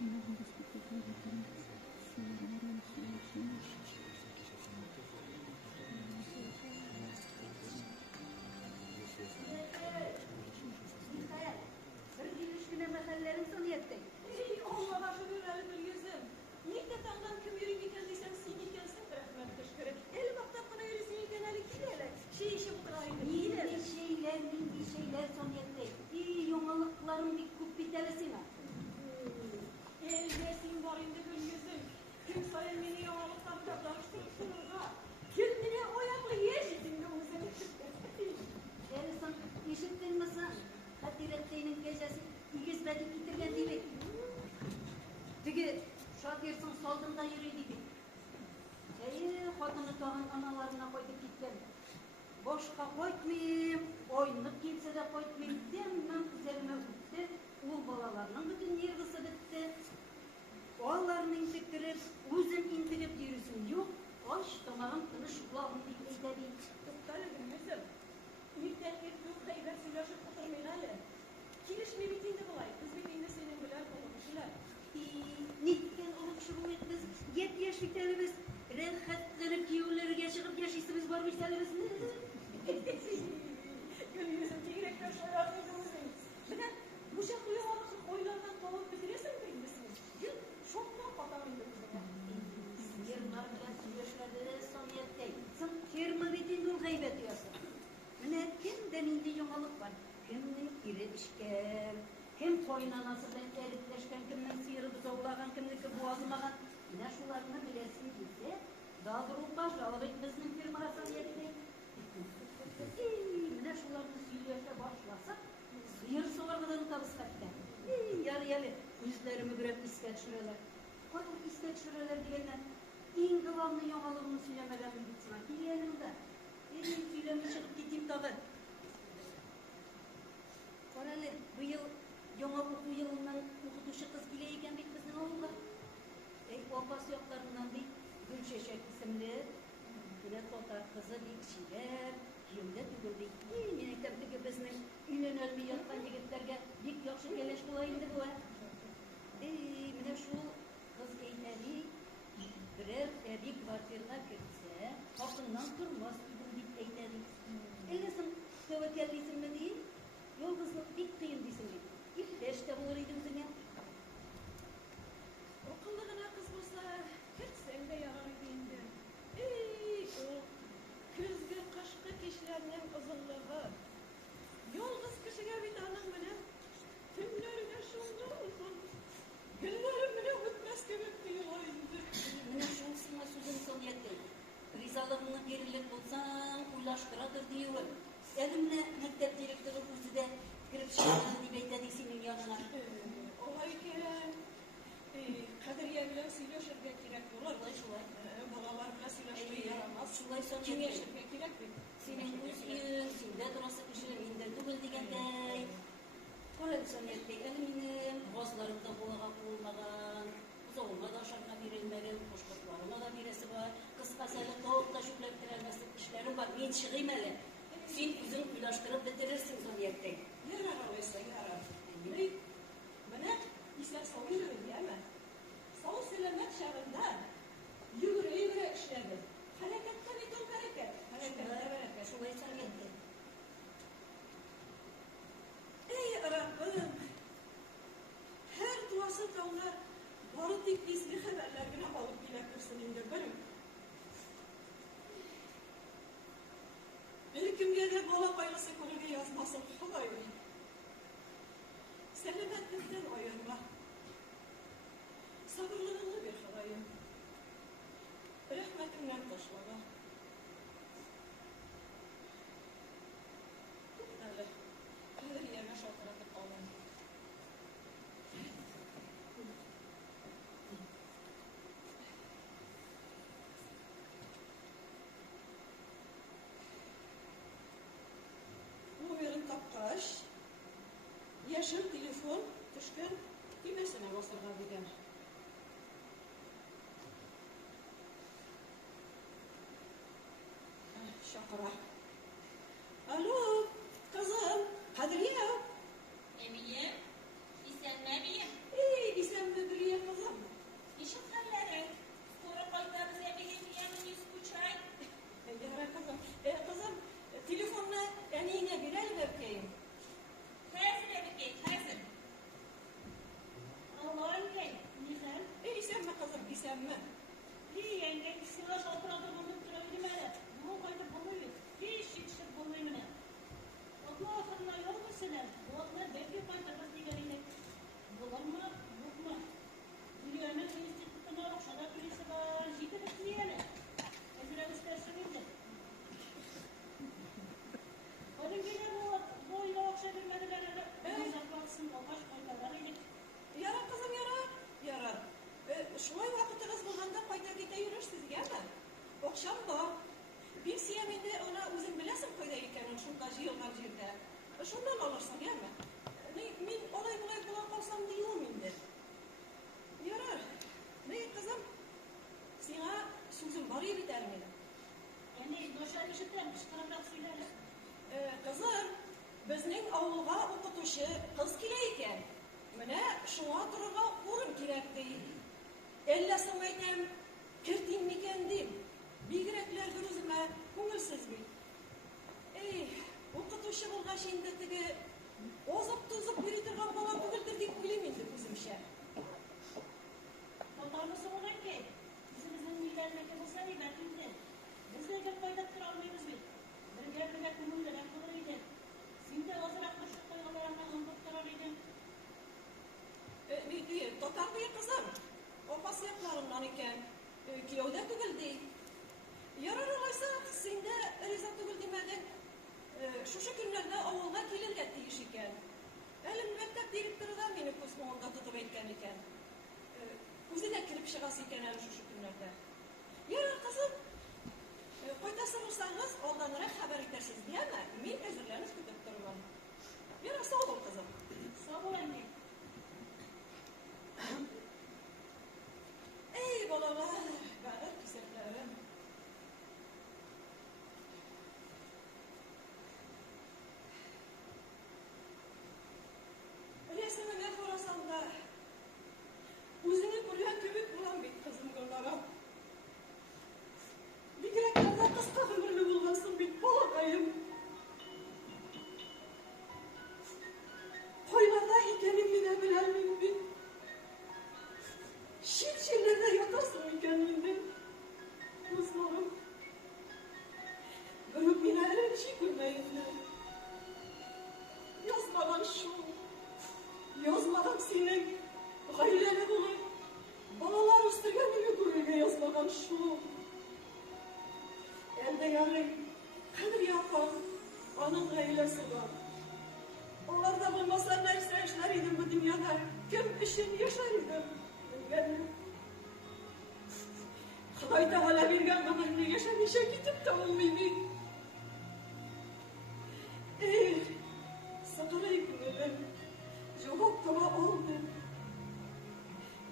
Bir ilişkine meselelerin saniyettik. Ey Allah'a şükür bir yüzüm. Nikdetandan kim yürü dikendiysen sin dikensin rahmet teşekkür. El bakta bana yürüsün dikeneli kileyle. Şey işe bu kadar ayrı. Bir şeyler saniyettik. İyi yomalıkların bir kup bitelesine. El yesin var indi bir yüzüm. Kim sayın beni yağlıktan katlaştırsınız ha. Kendine oyaklı yeşitin de onu seni Elisin işittin misin? Hatiretliğinin gecesi ikiz bedip bitirgen değil. Tüge şakirsin soldumda yürüydü. Kadını tağın analarına koyduk gitken. Boşka koytmayayım, oynayıp gitse de koytmayayım. Demem üzerime bitti. Ul balalarının bütün yırgısı bitti. Oğullarının bitirip, uzun indirip yürüsün. Yok, hoş damarım tınış kulağım değil. Tutar edin yüzüm. İlkten ettiğim kaybet sülaşıp oturmayın hali. Kilişme bittiğinde kolay. Kız bittiğinde senin bilen konuşular. Nitken olup şurun etmez. 7 yaşlık telimiz. Renkatlanıp yolları geçirip yaşaysınız varmış telimiz. Gönlümüzün direktör şararlıydığımızın. Neden? Bu şaklı yoğalısı koylardan tavuk bitirirsen bilmişsiniz. Yıl şoktan patamıydı. Yırlar bilen süreçlerde soniyette. Sen firma bitin yol kaybediyorsun. Hem denildi yomalık var. Hem de iri işkel. Hem toynanası ben eritleşken, kimden sıyırıp zavulagan, kimdeki boğazımagan. Yine şularını bilesin gizli. Daha durup başlayarak bizim firma saniyette. Yine şularını sıyırışa başlasak, sıyır soğarmadan tabıs katten. Yarı yarı yüzlerimi görüp isket şuralar. Koyun isket şuralar diyenler. İngılamlı yomalığını söylemeden mi gitsin? Diyelim de. Söylemi çıkıp gideyim tabi. Oralı bu yıl yoma okul yılından okutuşu kız gileyken bir kız ne oldu? Opas yoklarından bir Gülşeşek isimli yine totar kızı bir kişiler yılda tügüldü. Menekten tügübesinin ünün ölmeyi yatkan yigitlerge bir yakşı geleş bulayındı bu. Mine şu kız eğiteri birer bir kvartirine girse hakkından durmaz deyip eğiteri. Ellesin tevekkellisin mi değil? Yolguzluk bir kıyın değilsin mi? İlk deşte bulurydın sen ya. Okullarına kız bulsa hiç sende yararıydı indi. O kızgın kaşıklı kişilerinin uzunluğu. Yolguz kişiye bir tanım bile tümlerine şunlu uzun. Günlerim bile bitmez gibi diyorlar indi. Mine şunsuna sözün soniyette. Rizalığını verilip bulsan uylaştıradır diyor. Elimle mektep direktörü kuzide girip şarkını dibeytedi senin yanına. Olay kere Kadriye bile silyoşurga kirek olur. Şulay. Balalar bile silyoşurga yaramaz. Şulay son Kim yetti. yaşırga kirek mi? Senin yüzün, sinde durası kışın indir dugul digendey. Orada son yetti. Elimin boğazlarında bulağa bulmadan. Uzağına da şarkı verilmenin, koşkutlarına da birisi var. Kıskasayla doğup da şüklettirelmesi işlerim var. Ben çıkayım hele. Sen yüzün ulaştırıp bitirirsin son yetti. Yarar olaysa yarar. Bana İslam savunuyor değil mi? Sağ selamet şarında yürü işledi. Harekette bütün hareket. Harekette bereket. Şulay son yetti. Ey Rabbim! Her duası onlar varıp gizli haberlerini alıp bilekirsin indir benim. Bir kim gelir bana paylısı kolunu yazmasın. Hayır. Selametlikten ayırma. Sabırlığını bir halayım. Rahmetimden taşlama. Öyle. Kadir yerine şartlatıp alın. Numaram kapkaş. Yaşım telefon düşkün. Kimesine basarlar degan. Şakara. Alo, kızım. Kadriye. Emiye, sen ne bileyim? İsem Bedriye Okşam da. Bir siyeminde ona uzun bilesin koyda ikenin şunda jıyılgan jirde. Şundan alırsın ya mı? Min olay bulay bulan kalsam deyim indi. Yarar. Ne kızım? Sana sözüm var ya biter mi? Yani doşan işitten kışkırırak söylerim. Kızım, bizning avulga o'qituvchi qiz kelar ekan. Mana shunga turga o'rin kerak deydi. Ellasam aytam, kirtingmikan deb. Bigraklar bir o'zima ko'ngilsizlik. O'qituvchi bo'lgan shindatiga ozib-to'zib yura turgan bola tug'ildir deb o'ylayman endi o'zimcha. Otamı sonra ki, bizimizin milletmeki bu sene beklendi. Biz de gel kaydak kıralmayız biz. Bir gel bir de kumulda ben kulağıydı. Şimdi o zaman kuşuk koyularına onluk kıralıydı. Ne diyor? Total bir kızım. O pasiyatlarından iken kiloda tug'ildi. Yarar olaysa sende riza tug'ildimeden şu günlerde avulga kelirga tegish ekan. Elim maktab direktoridan meni ko'z o'ngida tutib aytgan ekan. O'zida kirib chiqasi ekan şu günlerde. Yarar kızım. Qo'ytasi bo'lsangiz oldinroq xabar etarsiz deyapman. Men o'zirlanib kutib turibman. Yarar sog' bo'l qizim. Sağ ol anne. Ey bolalar, g'ayrat kesaklarim. Bilasizmi, men Xorasan'da o'zini ko'rgan kebek bo'lam bek qizim go'llarim. Bigraklarda qisqa umrli bo'lgansan bek bolakayım. Qo'ylarda ekanimni de bilolmayman bek. Shil-shillarda yotarsın ekaningni. Ko'zlarim. Birov meni aylanishga ko'rmaydi. Yozmagan shu. Yozmagan sening g'aylani bo'lib. Bolalar o'stirganini ko'rga yozmagan shu. Endi yarim qadr yo'q. Onun g'aylasi bor. Onlarda bo'lmasa naysa ishlar edim bu dunyoda. Kim ishini yashar edim? Xudoy taolo bergan umrni yashamishga ketib olmayman. Saqalay ko'nglim javob topa oldim.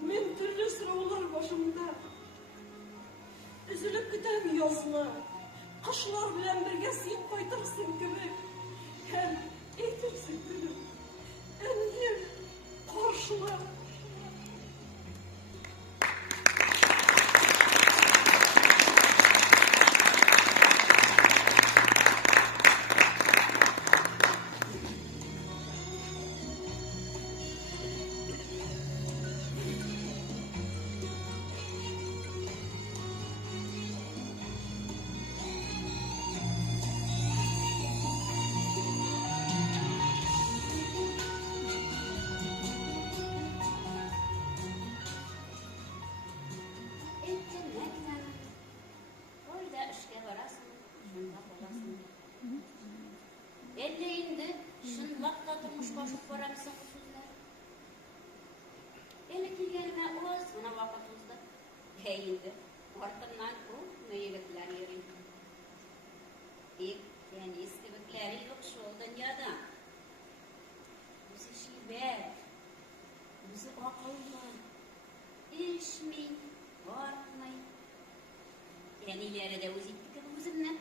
Men turli so'rovlar boshimda. Üzülüp gitem yozma. Qishlar bilan birga sen qaytirsin gibi. Hem aytirsin gülüm. Endi qarshila. Elleğinde şınlakla durmuş başıp varamsın bu sözler. Eli gelme oğuz buna vakıtımızda. Heyinde. Ortamdan o meyvekler yerinde. Yani istivekleri yok şu dünyada. Bizi şiver. Bizi akıllı. İşmi. Vartmay. Yani ileride uzittik ki bu bizimle.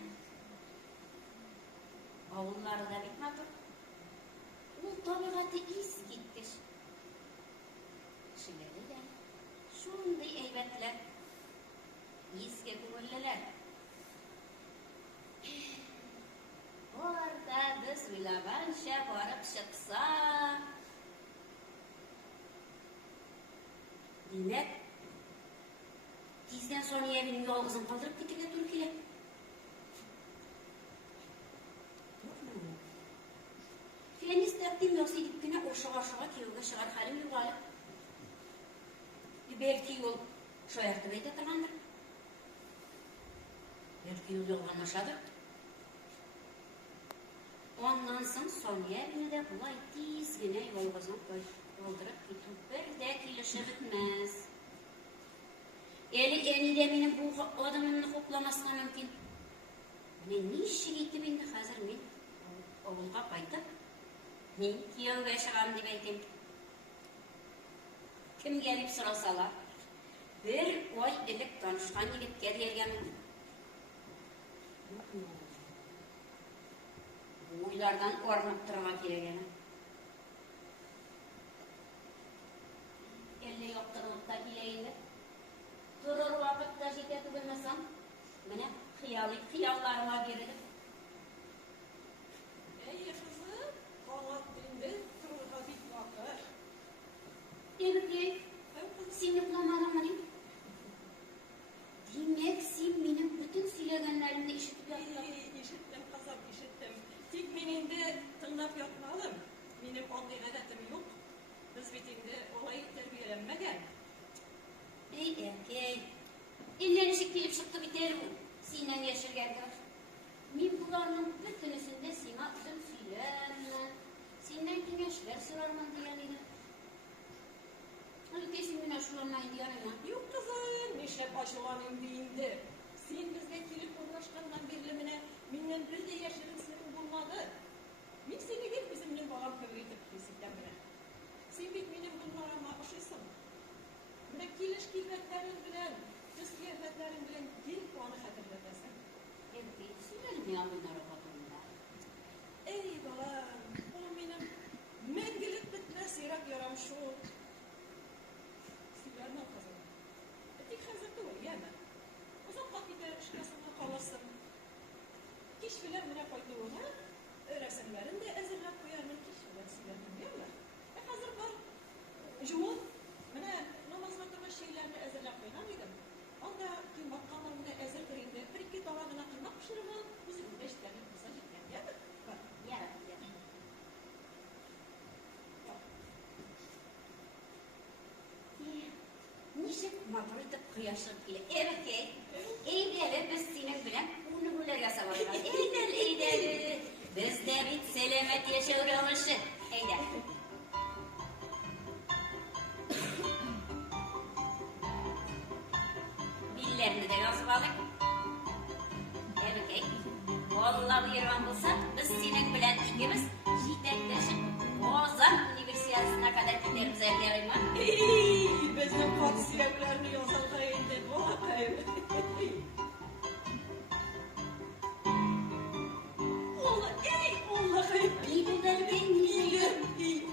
Avulları da bitmedi. O tabiatı iz gittir. Kişileri de şunday eyvetler. İzge gönüllüler. Orada biz bilavanşa varıp çıksa demek tizden sonra evinin yolguzun kaldırıp gittiğine Türkiye. Fenis derdim yoksa gidip yine oşağa kiyovga şağır halim yuvalı. Belki yol şoyartı beyde tırmandır. Belki yol yolgan aşağıdır. Ondan sonra Sonya evine de bulay dizgine yolgazın koldurıp gittim. Bir de kilişe bitmez. Eli enide benim bu adamını koklamasına mümkün. Men ne işe gitti bende hazır men oğulga kaytıp men kuyovga çıgam dep aytayım. Kim gelip sorasalar bir oy ilip tanışkan yigitke bergenim. Bu oylardan ornap turga kerak. Elle yoktırılıkta bileyinde. Durur vakitte şiddeti bilmesem, mene hıyallarıma girilip. Ey kızım, kanat dinde turga bit vakır. Demek seni bulamadım mı? Demek sen benim bütün söylegenlerimde işitip yaptın. İşittim kızım, işittim. Tek menin de tınlap yapmalım. Benim onday adetim yok. Biz bitinde olay terbiyelenmegen. Ey erkek, ellenişik gelip çıktı biter bu. Sinen yaşırgenler. Men bularının bütünüsünde sana üzüm söylenme. Senden güneşler sırarman diyeniydim. Hadi kesin güneşlerine diyeniydim. Yok kızım, neşe başılanın deyindi. Sen bizge kelip uğraşkandan birlemine minnen bir de yaşarın senin bulmadı. Min seni bir bizimle bağım kıvrıydık kesikten bile. Sen bit benim bunlarıma aşıysın. Bile keliş kıymetlerin bilen, düz kıymetlerin bilen gel puanı hatırlatasın. Erkek, söylerim ya bunlara bakımda. Ey balam, o benim mengilik bitmez yarak yaram şu. Siglerine kızım. Tek hazırda var yeme. Uzak vakitte şurasında kalasın. Kiş bilen bile koyduğuna öğresinlerin de ezirler koyarlar kiş bilen siglerine yeme. Hazır var. Juhul, bana namaz vakti şeylerini ezirler koyarlar. Onda kim bakkanlarında ezir kırıydı. Bir iki dolarına kırmak pişirme. Bizim de işlerini kısa cidden yeme. Yarın. Nişek mavrıtıp kıyaşıp bile. Erkek, eydeli biz senin bilen bunu bular yasavarlar. Eydeli. Biz de bit selamet yaşıyoruz. Eydeli. Billerini de yazıp alın. Erkek, vallahi yervan bulsa biz senin bilen ikimiz jitekleşip Ozan Üniversitesi'ne kadar gideriz erkeğim var. Ey, bizim tavsiyelerini yazalım bu bakayım. Allah, ey Allah'ım. İyi bunları ben İyiyim, iyiyim.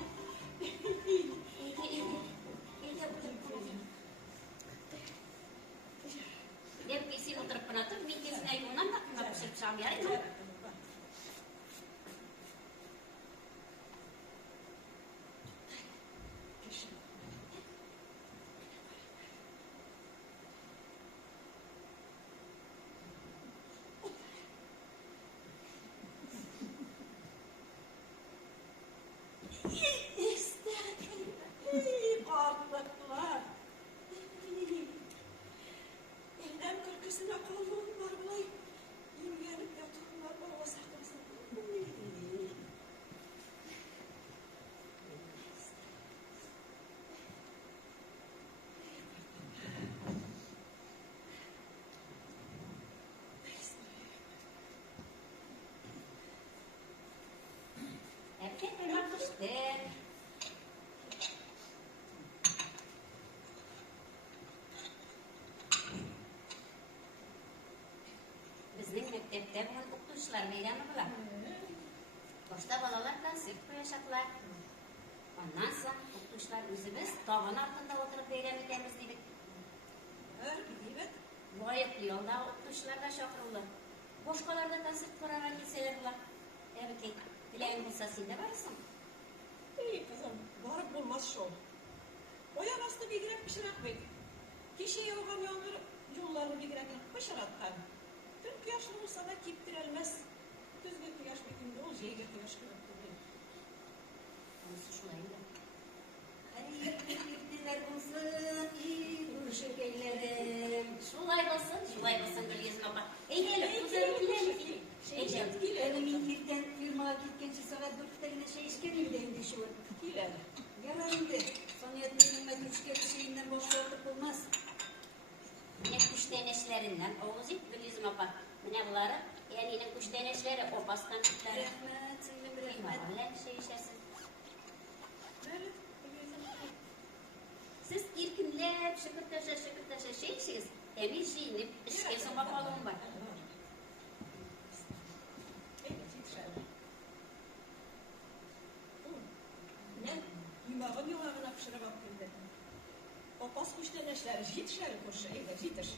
Demek ki sen oturup bırakıp bir kesine yolundan da kapışıp şamyarı mı? Ey, parmaklar. Eldem kırkısına kolluğum var bulay. Yürüyenip yatırımlar bana saklasın. Erkek olmak işte. Bizning mektepte bugün o'qituvchilar bayramı bular. Boshda balalar bilan sirk qo'yishadilar. Ondan so'ng o'qituvchilar o'zimiz tog'on ortida o'tirib bayram etamiz dedik. Her gibi Bu ayiqli yo'lda o'qituvchilar da chaqirildi. Boshqalarda ta'sir ko'raman kelsalar bular. Erkek, dilaying bo'lsa sen de borasan. ey kızım, varıp bulmaz şu. Oya bastı bir girek pişirak bek. Kişi yorgan yolları yollarını bir girek pişiratkan. Tüm kıyaşlı olsa da kiptirelmez. Düzgün kıyaş bekinde ol, jeyge kıyaş kıyaş. Onысы şulay da. Erkekler bulsun, iyi duruşekeylerim. Şulay olsun Gülgezin abla. Eğlelim, güzel gidelim. Evimin girden firmaya gitkençi saat 4'te yine şey işkemiydi endi şu. Giler. Yalandı. Son yetmenin üç kere şeyinden boş vakit olmaz. күчтәнешләреннән авыз ит Гөлйөзем апа. Менә булары әнинең күчтәнешләре опасқан битләре. Рәхмәт, сеңлем, рәхмәт. Белән шәйшәсен. Бәле, Гөлйөзем апа. Сез иркенләп шыкырташа шәйшегез. Әмин җыйнып эшкә соңга калуым бар. Yumağın yumağına pişirip apkıldı. O pas kuşteneşleri yetişleri koşu, evet yetiş.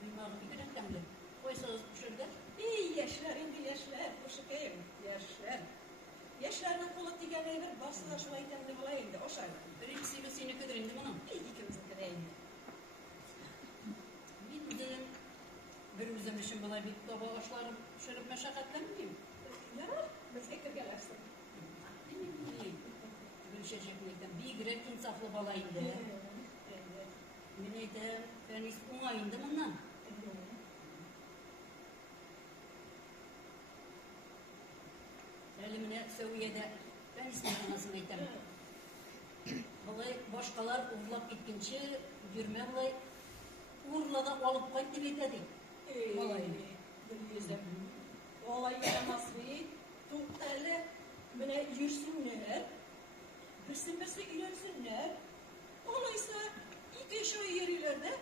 Duymağı bir gün ettemli. Koysanız pişirdi. İyi yaşlar, indi yaşlar, koşu kayım, yaşlar. Yaşlarına kolu digeneyi bir basılaşma itemli bula indi, o şayla. Birincisiyle seni kötüründüm onun. İyi ikimizinkine indi. Bildim. Birimizin işin bana bir baba aşlarım pişirip meşakkatlenmeyeyim. Yarar, biz ekir gelersin. Gülüşeceklikten bir girek insaflı balayındı. Mineyde ben umayındım ondan. Elimine Söviye'de ben ismini anasını ettim. Olay başkalar uğurlap gitkince yürüme olay uğurlada alıp kayıttı dedi. Olay. Gülüyüzüm. Olay yaramaz bir. Tuğtaylı mene yürüsünler. Birisi ilersinler. Olaysa iki şu yerlerde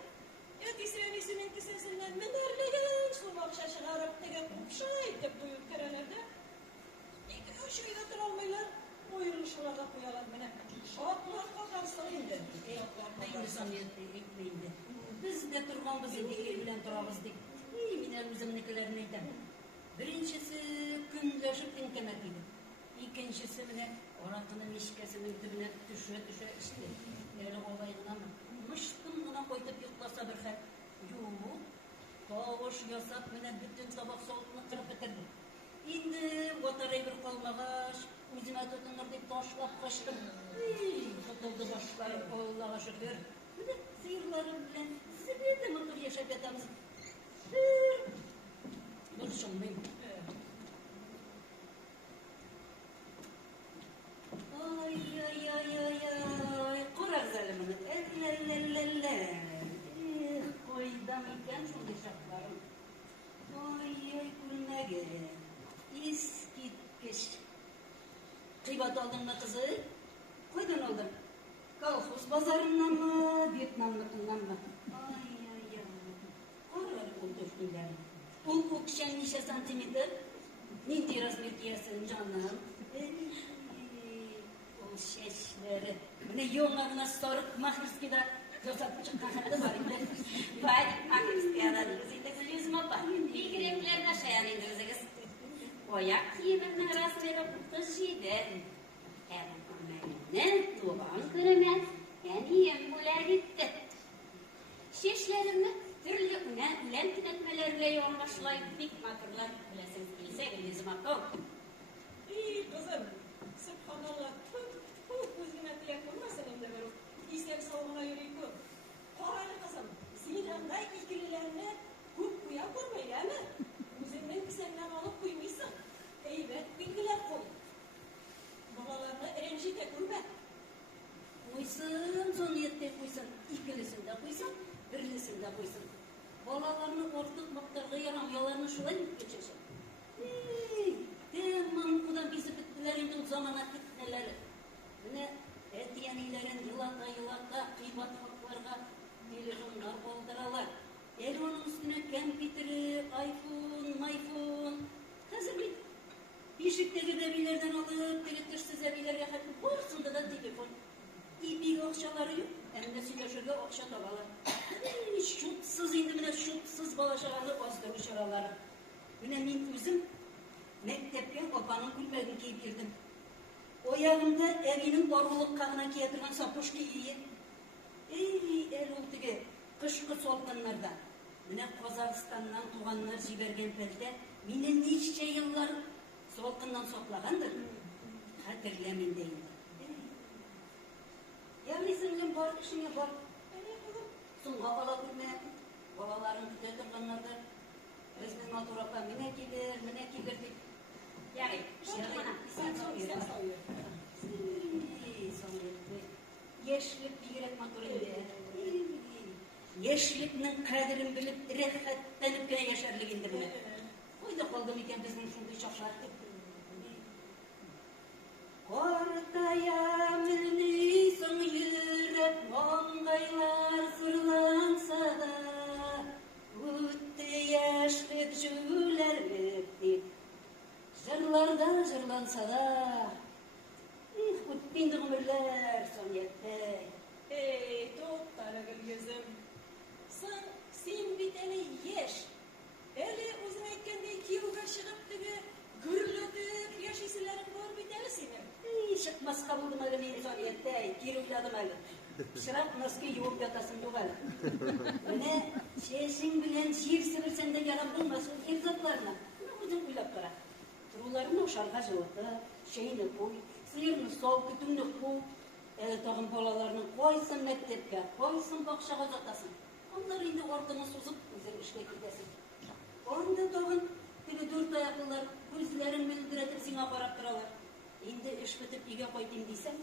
etisinin kisesinden menerleyen sumak şaşırarıp tege kupşay deyip duyup kerelerde iki şu yatır almaylar buyuruluşlara koyarlar mene. Şatlar kakarsa indi. Neydi saniyette ekmeğinde. Biz de turğanbız indi, bilen turağız dik. Miner üzümündekilerin neyden. Birincisi günleşip dinkemek idi. İkincisi mine oratının işkesinin dibine düşe işte. Öyle olayından mıştım buna koyup yutlasa bir hep. Yuh, kavuş yasap mine bütün tabak soğukluğunu kırıp bitirdi. İndi otarayı bir kalmağaş, üzüme tutunur deyip taşlap kaçtım. Tutuldu başlarım, Allah'a şükür. Bir de sıyırlarım bilen sizi de mutlu yaşap yatağımız. Buluşulmayayım. Ay. Kurar zalimini. Ellellellelle. Koydam iken şu yaşaplarım. Ay gülmege. İskitkiş. Kıybat aldın mı kızı? Koydan aldın. Kalfuz pazarından mı? Vietnamlıkından mı? Ay. Kurar oldu günlerim. Bu kişinin işe santimetre. Ninti razmer diyersin canım. O şeşleri. Ne yollarına sorup mahriskide yosap çıkanlarda var indi. Vay, Mahriski'ye adadınız. İnde Gülyüzüm appa. Bir giremler de şayan indirsiniz. Oyak yemeğinin arası verip taşıydı. Ne? Doğan kırmaz. Yani yem bular gitti. Şişlerimle türlü ülen tüketmelerle yoğun başlayıp bik matırlar bilesiniz bilse Gülyüzüm appa. İyi kızım. Subhanallah. Gözüme dilek olmasın hem de böyle. İsem savunma yürüyüp. Koralı kızım. Sinirden ikililerine kup kuya kurmayı değil mi? Gözünden kısımdan alıp koymuşsun. Evet bilgiler koy. Babalarına rencide kurma. Koysun, soniyette koysun. İkilisinde koysun, birlisinde koysun. Balalarını ortak baktarga yaramyalarını şulay mı geçecek? Tamam, kudan bizi bittiler, indi o zamana fitneleri. Ne? Etiyenilerin yılata kıybat haklarga telefonlar koldıralar. Elvanın üstüne kompüteri, iPhone. Hazır bir bişikteki debilerden alıp, direktirsiz debiler yakatın. Borusunda da telefon. İpi okşaları yok. Hem de silahşırga okşa tavalar. Şutsuz indi mine şutsuz balaşaralı bastırmış araları. Mine min üzüm mektepken opanın gülmegin kiyip girdim. O yağımda evinin boruluk kağına kiyatırgan sapuşki iyi. El ultigi kışkı soltanlarda. Mine Kazakistan'dan tuğanlar jibergen pelte. Mine niçe yıllar soltandan soklagandır. Hatırlamin deyildi. Yani singlim var, işine var. Sunga bala gülme. Balaların tütetirganlarda. Resmen maturapa mine kilir deyip. Yani, şirmana. Sen soruyor. Yeşlik bigerek motor indi. Yeşliknin kadirin bilip rehatlanıp gene yaşarlık indi buna. Oyda kaldım iken bizim şunday çaplar. Ortaya mülnüysün yürek mongaylar sırlansa da Üttü yaşlık jüler bitti Jırlarda jırlansa da Üttündü ömürler son yetti. Ey to'xtala Gulgizim, sen biteni yeş. Eli o'zing aytganday kuyovga chiqibdigi gurlatib yashaysilaring bor bitali sening. Çıkmaz kabulüm öyle insan yetti. Kiruladım öyle. Şırak nasıl ki yoğurt yatasın yok öyle. Ne şeysin bilen şiir sıvırsan da yalan bulmasın erzatlarına. Ne uzun uylap kara. Rularını o şarkı çoğutu. Şeyini koy. Sıyırını sol, kütünlü koy. Tağın bolalarını koysun mektepke. Koysun bakşağa zatasın. Onlar indi ortamı suzup güzel işle gidesin. Onda tağın tili dört ayaklılar gözlerin bildiretip sina barap duralar. Indi iş bitip iga koydum diysen,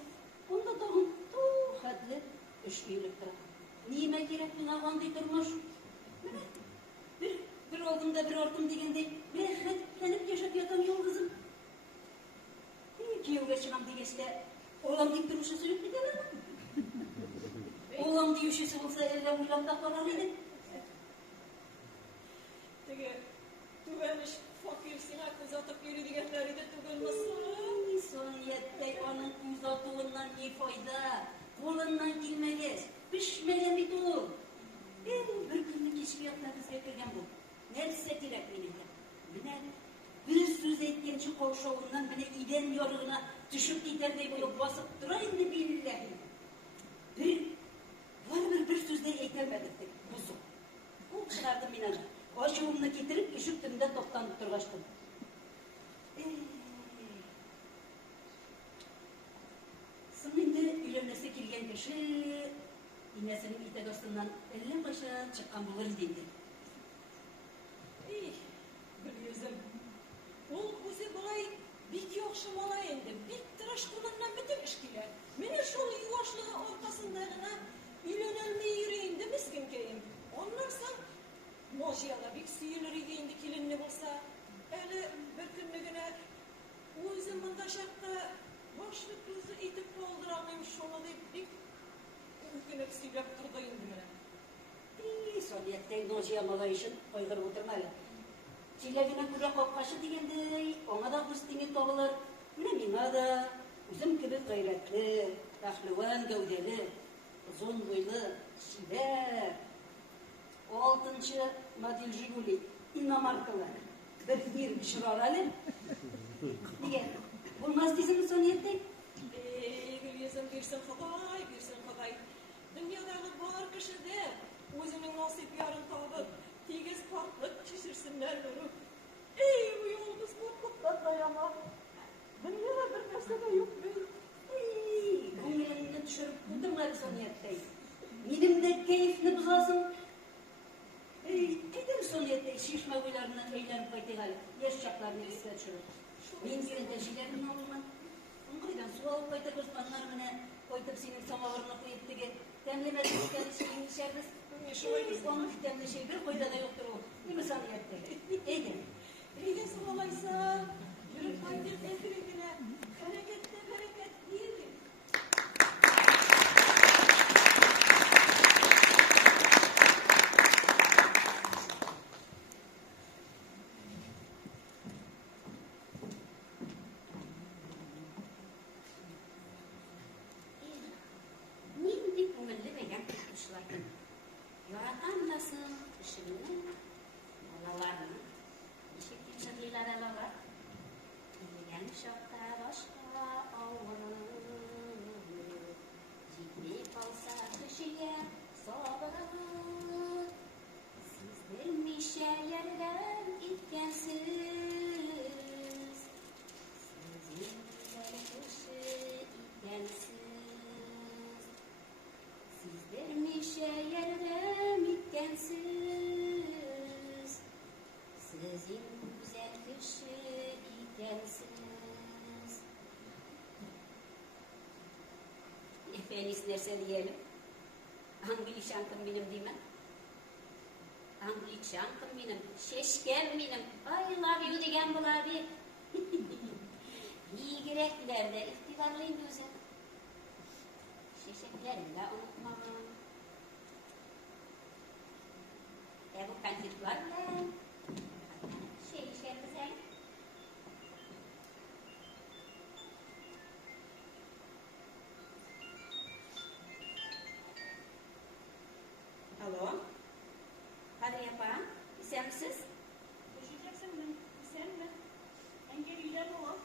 onda tağın tuğ hadli iş iyilik dura. Nime gerek buna onday durmuş? Bir oldum da bir ortum degende rehatlanıp yaşap yatan yolgızım. Kiyovga çıkam degeste oğlan deyip duruşu sürüp gider ama. Oğlan deyüşüsü olsa elle uylamda karar edin. Tigi tug'anish fakir sina ko'z atıp yuradiganlarida tug'ilmasin. Son yettey onun yüz altığından ne fayda? Kolundan girmeliyiz. Pişmeli mi dur? Bir günlük keşfiyatla bizge kirgen bu. Nerse direk benimle. Mine bir söz etkenci koşağından mine iden yorğuna düşüp giderdi böyle basıp durayım da billahi. Bir sözde eğitemedik buzu. O çıkardım inanı. Aşığımını getirip üşüttüğümde toptan durgaçtım. Sınırda ülemlese kirgen kişi inesinin ite dostundan elle başa çıkan bulur deydi. Gulgizim, ol o'zi bo'lay bit yaxshi bola endi. Bit tirash qo'limdan bitim ish kelar. Meni shol yuvoshligi orqasindagina uylanolmay yurayinde miskinkeyin. Onlarsan moshiyala bik suyulur edi endi kelinni bo'lsa, eli bir kunligina o'zim bunda shaqqa boshli ko'zi etib qoldirolmayim shuni deb bik o'kinib suylab turdi endi mana. Sovyet'te nojiya malayışın koygar oturmalı. Çilevine kura kopkaşı degende, ona da hıstini doğulur. Mine mina da uzun gibi gayretli, tahlıvan gövdeli, uzun boylu, şiver. O altıncı model Jiguli, inamarkalı. Bir şıraralı. Diye, bulmaz dizimi Sovyet'te. Gulgizim birsin Xudoy. Dunyodagi bor kishida o'zining nasib yarim topib, tegiz portlab chishirsinlar urib. Ey bu yolg'iz qo'rqibdan dayanam. Dunyoda bir narsa da yo'q men. Ko'nglimni tushirib o'tirmadi Sovyet'te. Menimde keyifni buzasın. Gidim Sovyet'te şişme boylarını eğlenip kaytıgalı. Yaş çaplarını iste düşürür. Men sende şeylerin ne olman? Onqaydan su alıp kayta ko'zmanlarımını koytup senin samavarına koyup dege. Demlemez işleri şeyin içeriz. Onun demli şey bir koyda da yoktur o. Değil mi Sovyet'te? Eydin. Eygesi olaysa yürüp kaydır efirigine. Harekette bereket değil. Nindi ko'ngilli bergan tutmishlardan yoratan nasıl ishini bolalarni eshik tinchliklar alalar degan shoxda boshqa ovul jiddiy qolsa qishiga sobir siz bilmisha yerdan itgansiz sizning kishi itgansiz siz bilmisha yerdan itgansiz sizning güzel kishi ekansiz en iyisi nerse diyelim. Anglişankım benim değil mi? Anglişankım benim, şeşkem benim. I love you degen bu abi. İyi gereklerde iktidarlıyım özüm. Şeşeklerini de unutmam. Bu kantit var da. Şeşker güzel. Alo. Hadi yapalım. İster misiniz? Düşeceksin mi? Sen mi? Engelliler mi var?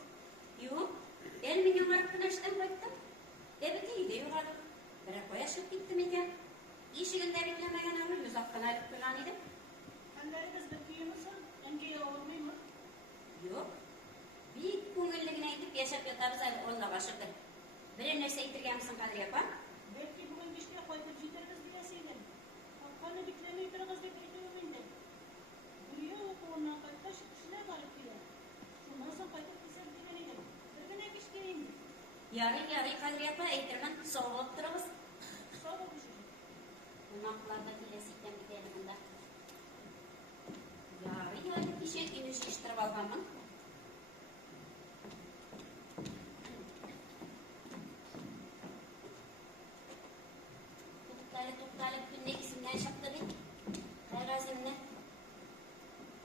Yok. Elimin yuvarıkını açtım baktım. Evet iyiydi yuvarık. Bırak boyaşıp gittim iken. İşi günde beklemeyen alır. Yüz hakkını aylık falan idim. Kendileriniz bekliyor musun? Engelli olmayı mı? Yok. Bir ko'ngilligine gidip yaşap yotarız ayı onunla başladı. Bir nerse itirgen misin Kadir yapar? Belki bugün işte koyup jiteriz diyesiyle. Kanı diklemeyi bir kız bekliyor muydu? Buraya okuluna kayıtaş kişiler var diyor. Şundan sonra kayıp kısa diklemeyle. Bir gün ek işleyeyim. Yarı Kadir yapar eğitirmen soğuk dururuz. Sağ ol düşecek. Bunaklarda kilesikten bir teliminde. Yarı bir şey günü şiştirip algamın. Tutkaylı günde isimden şaptı bir. Kayrazimle.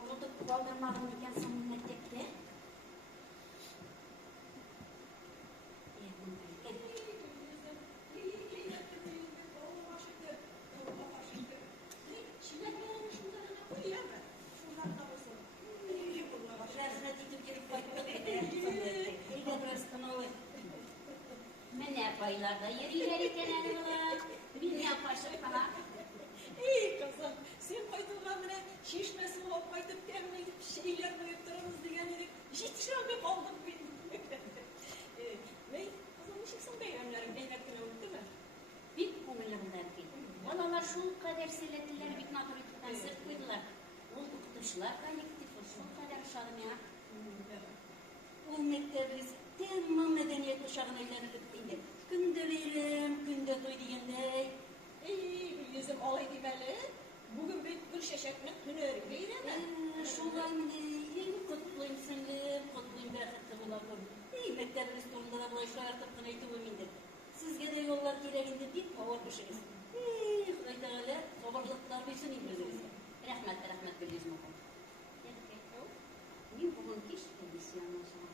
Onu da kaldırmadım iken samimiyet tekti. Baylarda yerileri kenarlar. Bir ne yaparsın bana? İyi kızım. Sen koyduğun bana şişmesin olup koydup gelmeyip şeyler koyup dururuz diyen dedik. Yetişemem kaldım benim. Ve kızım işitsin beylemlerim beynep günü oldu değil mi? Bir konuya bunlar değil. Valla şu kadar seletileri bir naturallikten sırt koydular. O okutuşlar kolektif. Şu kadar uşağım ya. O mektebimiz tamam medeniyet uşağın ellerini tuttuğunda. Günde veririm, günde toy diyende. Yüzüm olay demeli. Bugün bir şeşekmek günü öğrenmeyi değil mi? Şundan yeni kutlayayım seni, kutlayayım bereketli bulalım. İyi mektebimiz turunda da bulaşlar artık kına eğitim önünde. Sizge de yollar gereğinde bir kavur kuşunuz. Kudayı Teala kavarlıklar bilsin İngilizce. Rahmet biliyorsun o konu. Min bugün kiş edisyonu sonra.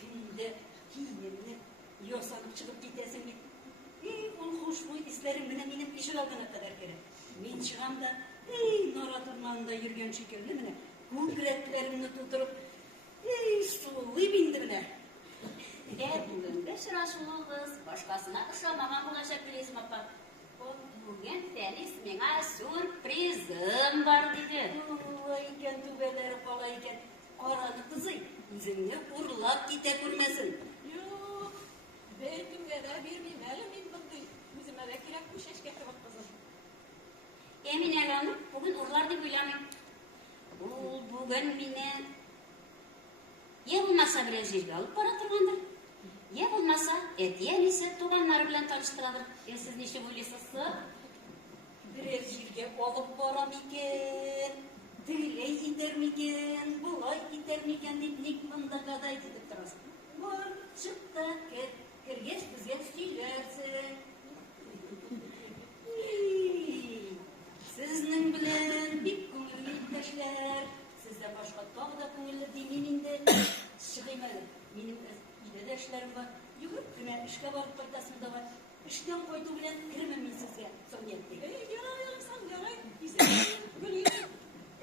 Günde hiyerini yosanıp çıkıp gidesin bir. Onu hoşboy islerim benim işi aldığına kadar kere. Men çıkam da Nora Turman'da yürüyen şekerli mine. Konkretlerimini tuturup sulu bindirine. Bugün de sırasılığız. Başkasına ışamaman bulaşak bilizim apa. Bugün Deniz bana sürprizim var dedi. Olayken tübeleri kolayken oranı kızı yüzünü urlap gite kurmasın. Yok. Belki de bir bilmeli miyim bildi. Bizim eve kirek bu şeşkek bak kızım. Emine Hanım bugün urlardı bilemem. Bugün mine ya bulmasa biraz jirge alıp para turgandır. Ya bulmasa etiyen ise tuğanları bilen tanıştıradır. Siz neşe böylesiniz? Birer jirge olup varam iken, diley iter miken, bulay iter miken deyip nikmanda kaday dedip durasın. Var, çık da kirgeç bizge söylersin. Siznin bilen bir ko'ngilli itteşler, sizde başka tağda ko'ngilli demeninde çıkayım hadi. Benim idedeşlerim var. Yürüp güne işe varıp kaytasım da var. İşten koyduğu bilen kirmemeyim sizge. Son yetti. Yarayalım sen yaray. Bize gülüyor.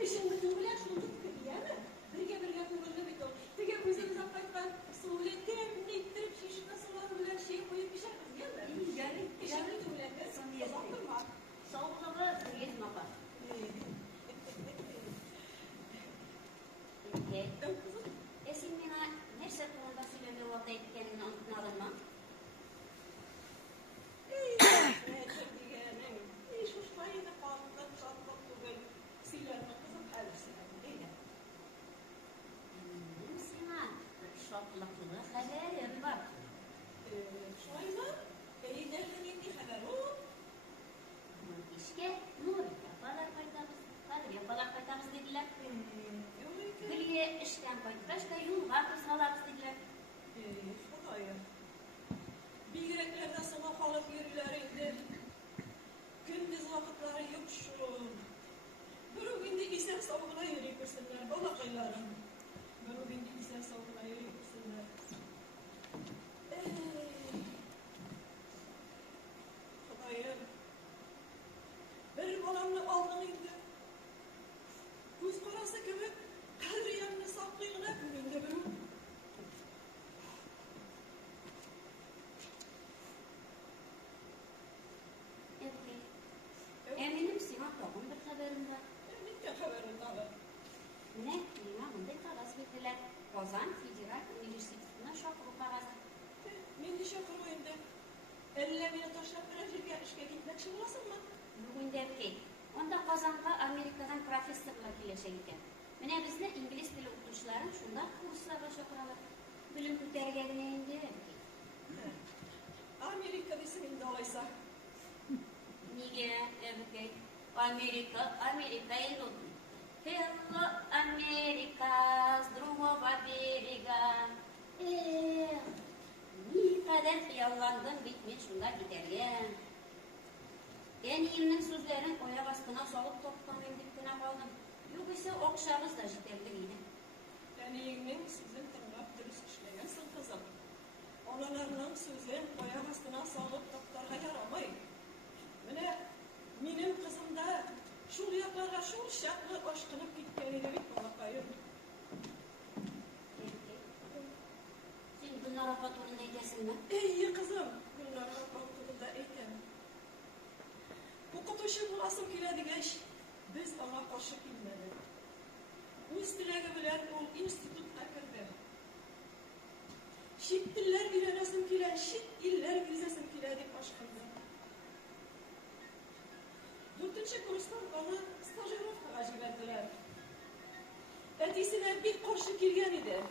İşin bütün bilen şulduk yani. Birge koyuldu bir ton. Tige bizim zapaytlar suğuletim, nettirip şişme sular bilen şey koyup pişermez değil mi? Yani İşin bütün bilen de son yetti. Bakırma. Soğukluğu yedim apa. Peki. Esin bana nerse konuda söylemiyor orada etkenini unutmadın mı? Sana şokluklu haberim var. meni taşlap bir yerge işe gitmekçi olasınmı? Bugün derkey. Onda Kazan'a Amerika'dan professorlar kileşe gitken. Mene bizde İngiliz dili okutuşların şunda kurslara şokuralar. Bilim tütergenliğinde derkey. Amerika desin indi olaysa. Nige derkey. Amerika indodun. Hello America, zdrugova beriga. Ne kadar yallandım bitmiş şunda giderken. Deniyimnin sözlerin oya bastına soğuk toplanayım diptine kaldım. Yok ise okşarız da jiterliydi. Deneyiminin sizin tırnak dürüst işleyensin kızım. Onalarının sözün oya bastına sağlık doktorga yaramay. Mene benim kızım da şul yaklarga şul şaklı aşkınıp gitkenini bit bakayım. Sen bunlar apatorunda edesin mi? Ey kızım, bunlarga korkuda etem. Okutuşu bulasım kiledigeç, biz ona karşı bilmedi. Üst dilegi bilen ol institut akırdı. Şit diller bilenesim kilen, şit iller bilesim kiledik aşkında. 4. kursdan onu stajyerofkaga jiberdiler. Etisine bir karşı kirgen idi.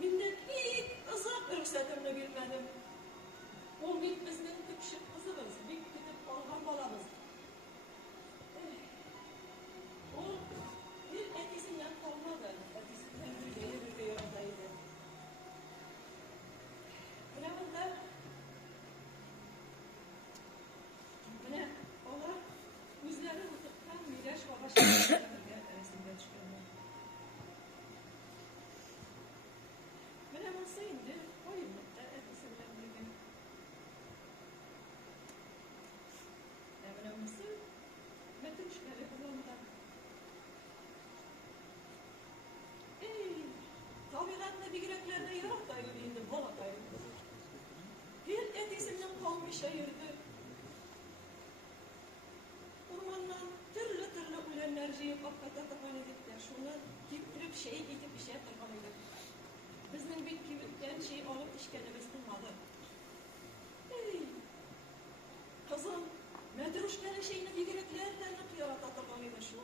Minnet bir ızak ırksatimini bilmedim. Ol bit bizden tüpşük kızımız, bit gidip algan balamız. O bir etisinden kalmadı. Etisinden bir yoldaydı. Bilemem Mene ona yüzleri tutuktan mireç babaşlarına resimde çıkıyor. Mene olsa indi, o yıllıkta etisinden bir gün. Mene olsa metin çıkarı kullandı. Tabiatla bir yüreklerine yarak da yürüyündü, bola da yürüyündü. Bir etisinden kalmış ayırdı. Ormandan türlü ulenler jiyip akata tapan edipler. Şunu gittirip gidip bir şey tapan edip. Bizden bitkilikten alıp işkenimiz kılmadı. Kızım, medruşkenin şeyini bir yüreklerden yarata tapan edip şu.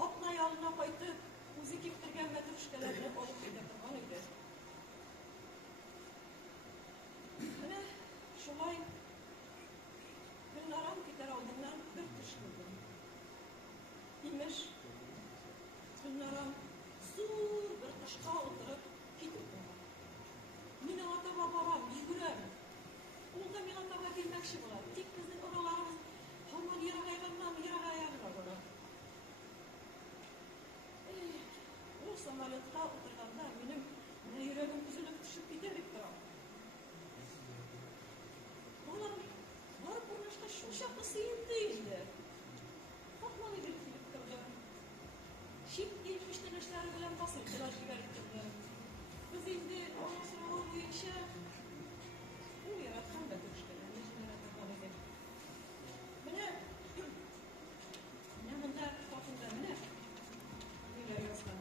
Atla yalına kaydı. Uzi gittirgen medruşkelerle alıp edip tapan edip. Hani şulay bunların gider aldığından bir kışkırdım. İmiş, bunların sur bir kışka oturup gidip bulur. Mine atama babam yürür. Olda mine atama girmekşi bular. Dik bizim oralarımız hamar yere hayvanlar bular. O samalyatına oturganda benim ne yüreğim üzülüp düşüp giderip duram. Ulan var bunuşta şu şakası değildi. Fatma nedir kilip durdu. Şit geçmişten işler bilen basıltılar giderip durdu. Biz indi ondan sonra o bu işe o yaratkan da görüşkeler. Necim yaratkan edir. Ne bunda kitabında ne? Neler yazılan.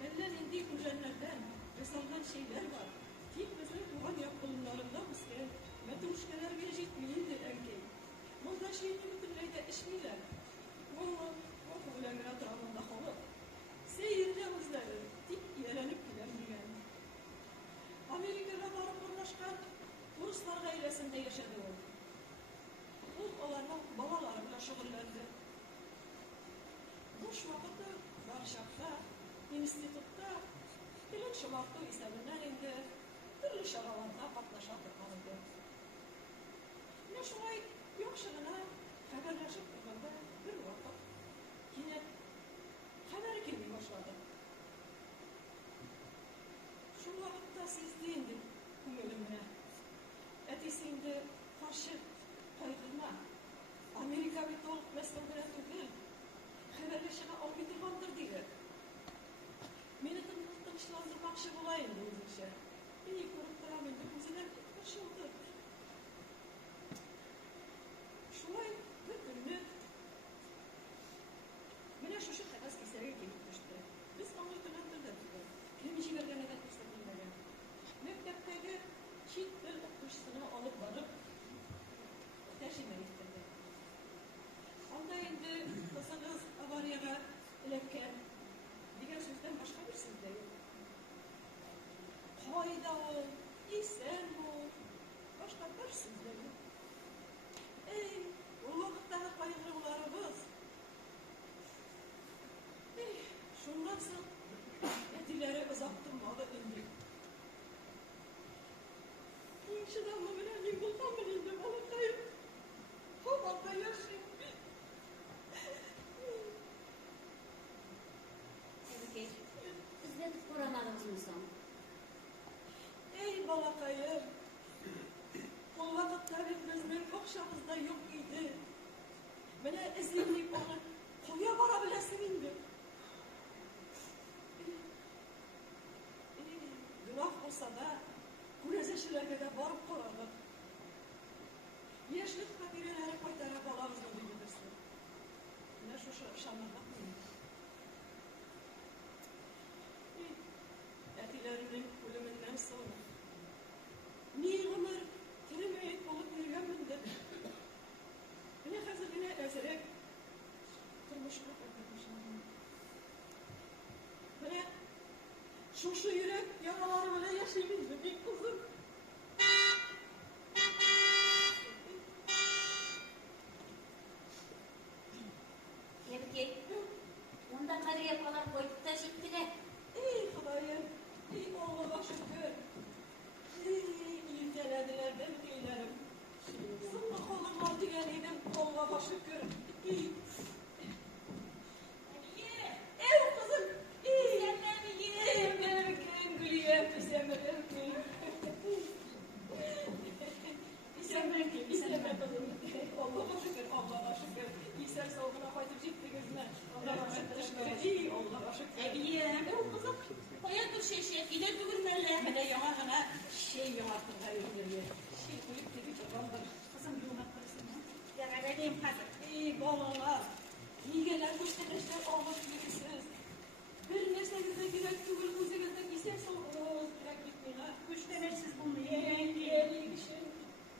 Benden indiği kuzenlerden resamdan şeyler var. Tek mesela Kur'an yapılımlarında mısken metruşkeler verecek miyindi erkeği. Bunda şeyini bütünleyde işmiyle. Bunu okubilen bir atrafında kalıp seyirde bizleri dik yelenip bilen bilen. Amerika'da varıp anlaşkan Ruslar gailesinde yaşadı o. Bu olanlar babalarıyla şuğullendi. Boş vakitte Varşav'da, institutta, bilim şubatlı iseminden indi, türlü şaralarda katlaşandı kanıdı. Ne şulay yokşağına haberleşip durganda bir vakit yine haber girmeye başladı. Şu vakitte siz deyindi bu bölümüne. Etisinde karşı kaygılma. Amerika bir toluk meslekine tügül. Haberleşene al bitirmandır diye. Meni tınışlandırmakşı bulayım bu işe. İyi kurup duramın, bu müzeler karşı oldu. yaşamamak mı? Etilerinin ölümünden sonra bir ömür tiremeyip olup yürüyenmindi. Yine hazır yine ezerek turmuşuma bakmışım. Böyle şuşlu yürek yaraları böyle yaşayınca bir kızım. Evge, onda karıya falan koyup da gittiler. İyi Hüdayi, iyi Allah'a şükür. İyi gelediler ben değilim. Sındık olurlar diyeniydim Allah'a şükür. İyi. Ev kızım, iyi. Benim gülüyem, İsemem kızım. Allah'a şükür, Allah'a şükür. İsem soğukuna koydup ciddi gözüne. Allah'a şükür, iyi Allah'a şükür. Ebiyem, kızım, hayatım gide bugünlerle. Hele yana şey yamattım hayırlı. Şey koyup dedi ki kaldır. Kızım, yumak kırsın ha. Yararlayayım hadi. İyi balalar. İyi gelen kuşteneşler ağır birisiz. Bir nesnenize girek tügül kuzunuzda isem soğuğunuz bırak gitmeyin ha. Kuşteneşsiz bulmayın. İyi işin.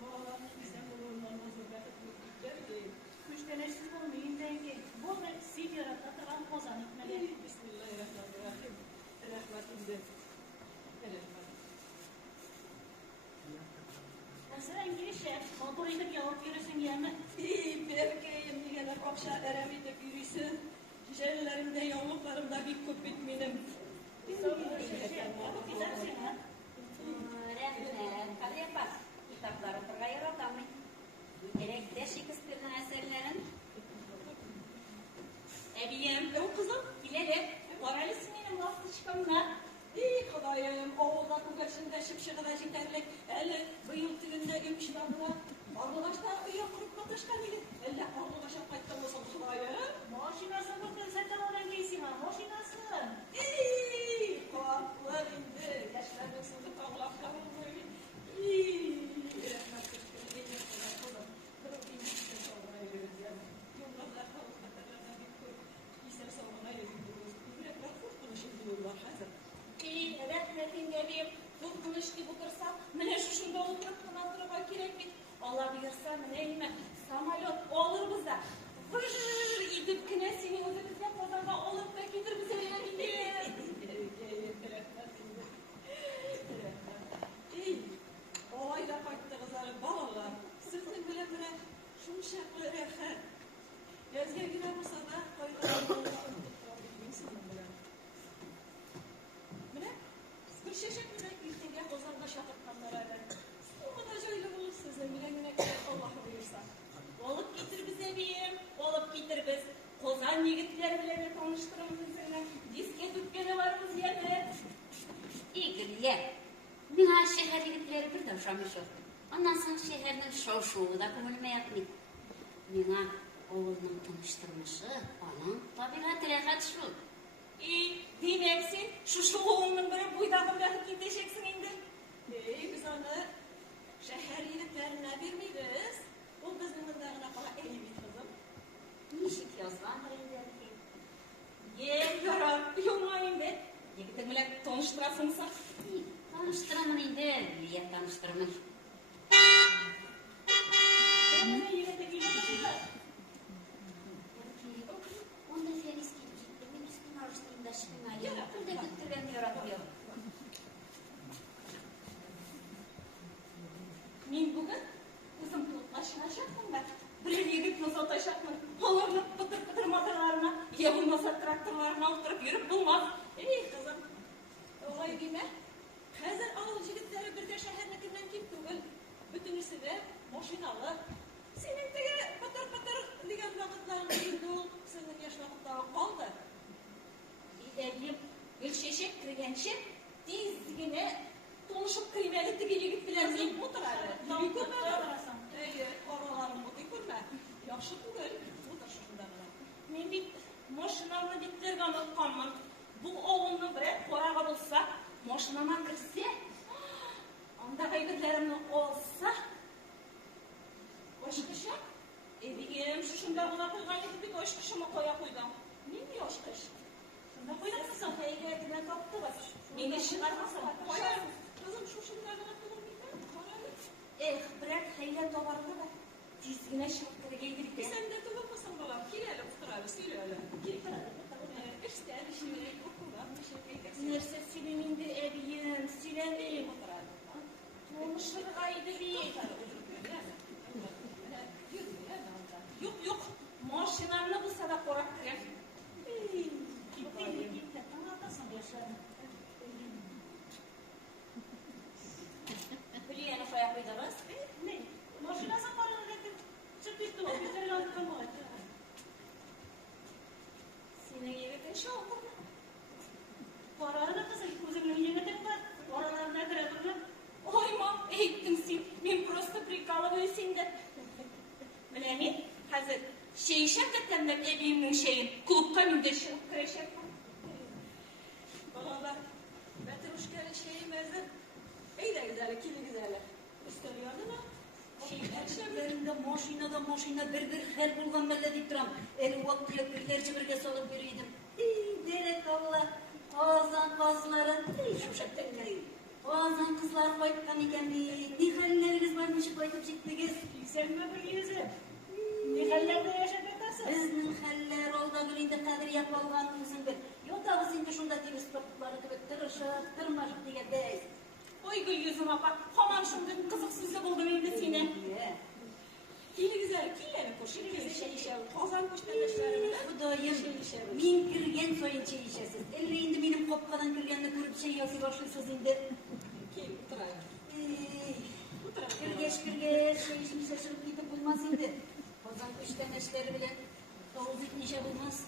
Balalar isem olurlar nazır bakıp gittikler ki. Kuşteneşsiz bulmayın denge. Bu da sigara tatıran kozanık ne? Bismillahirrahmanirrahim. Rahmetimde. Sen girişe motoruyla yağıp yürüsün yeme. İyi berkeyim diyeler akşa eremide birisi. Jellerimde, yolluklarımda bir kup bitmedim. Gidersin ha. Rahmet, karıya bak. Kitapları okurga yaratamay. Gerek de Shakespeare'nin eserlerin. Ebiyem, O kızım. gidelim. Oralısın yine bastı çıkamına. İyi kadayım, oğulda kugaşında şıpşıkıda jiterlik, elle bıyıl tülünde imşinadına, arkadaşlar iyi kurup katışkan ili, elle arkadaşa kayıttan olsun kadayım. Maşinası bakın sen de oradan giysin ha. Maşinası. İyi, kulaklar indi, yaşlarını sızıp ağlaklarım böyle. İyi, rahmet kışkırı geliyor kadar kızım. Kırıp inmişsin sormaya vereceğim. Yollarlar kalıklarına bir kur, İster sormaya yazıyoruz. Yürekler fırtını şimdi yollar hazır. Rahmetin bir durmuş gibi dursa, mene şuşunda oturup kınandırma kereklik. Allah buyursa neyime, samalot olur bize. Vırrrr idip kinesini özümüzde kozanga olup da getir bize verebilir. İyi. Olayda kalktı kızarı balalar. Sizin bile bile şumşaklı rehe. Yazıya girer olsa da koyduğum Mine, bir şeşek bile iltine kozanga şakırtkanlara. O kadar şöyle olur sizin bile güne Allah buyursa. Olup getir bize biyim, olup getir biz. Kozan yigitler bile tanıştırın bizimle. Diske dükkeni var biz yerde. İyi gülye. Mina şehir yigitleri bir de uşamış yok. Ondan sonra şehirnin şoşuğu da kumulme yapmayın. Mina oğlunun tanıştırmışı, onun tabiat rehat şu. Demeksin, şu oğlunun biri buydağın bakıp gideceksin indi. Biz onu şehir yigitlerine bir miyiz? O bizim dağına falan eli bir kızım. Nişik yazvan ki. Gel yarar, yomayın be. Yigitin bile tanıştırasınsa. Tanıştıramın indi, niye tanıştırmın? Ben de yine de giysin ha. Onda feriz gibi. Benim üstüm arıştığımda şıkkına yok. Burada götürgen yaratıyor. Men bugün kızım tutlaşına şaktım ben. Bir yigit nasıl taşakmın. Onların pıtır pıtır motorlarına, ya bulmasa traktörlarına oturup yürüp bulmaz. İyi kızım. Olay değil mi? Hazır ağıl jigitleri bir de şehirlikinden kim tugul? Bütünüsü de maşinalı. Senin de pıtır pıtır ligan vakıtlarında yürüdü. Sizin yaş vakıtları kaldı. Evliyim, bir şeşek kırgençe dizgine konuşup kıymetli tigi yigit bilen zeyip mutlaka. Bir kurma. Oralarını bu kurma. Yaşı tugul. Bu da şundan. Men bir maşinamı diklerge anlatkanmın. Bu oğlunu bire korağa bulsa, maşinama kirse, onda gaybetlerimni olsa, koşkışa, ediyem şu şunda buna kılgan edip bir koşkışımı koya koydum. yoşkış. Şunda koyar mısın? Heybetine kaptı bak. Beni çıkarmasın. Koyar. Kızım şu şunlardan akılır mıydı? Bırak heybet dobarını da. Dizgine şapkını giydirip de. Sen de kılılmasın balam. Kireyle ukturalı, siliyorlar. İşte şimdi okulda bir şey değil. Nerse silimindi ebiyim, silemiyim. Olmuştur kaydı bir. Yok. Maşinarına bu sada korak kırar. Gitti. Anlatasın yaşlarını. Hülyeni koya koydunuz. Ne? Maşinası paranı verdim. Çıktı o. Bir tane aldık ama. Senin evde şu oldu. Paranı kızı. Kuzumun yemedim var. Oralar ne kadar durur? Ой, мам, eğittim sen. Ben просто прикалываюсь sende. Bilemi, hazır. Şey şirketten de evimin şeyin. Kulüpka müddeşim. Kreşe. Valla ben Petruşka'nın şeyi mezdim. İyi de güzel, kili güzel. İstemiyordu da. Şehirlerinde maşina bir her bulgan belle deyip duram. Eli vakti birlerce birge salıp biriydim. Derek Allah. Ağzan kazları. Şu şekilde. Ağzan kızlar koytkan iken ne halleriniz varmış koytup çıktınız. Sen mi biliyorsun? Ne hallerde yaşadığınızı? Bizning haller olda gülünde kadir yapalganımızın bir. Yoda biz indi şunda temiz topukları gibi tırışıp tırmaşıp digedeyiz. Oy gül yüzüm apa. Haman şimdi kızıksızlık buldum evde sine. Kili güzel, killerin koşu. Şey işe, kozan koşlarmışlarım. Bu dayım, min kirgen soyun çey işesiz. Elle indi benim kopkadan kirgenini görüp şey yazı başlıyorsunuz indi. Kil, oturayım. Kirgeç, şey işini şaşırıp gidip bulmaz indi. Kozan kuştan eşleri bile doğuz itmişe bulmaz.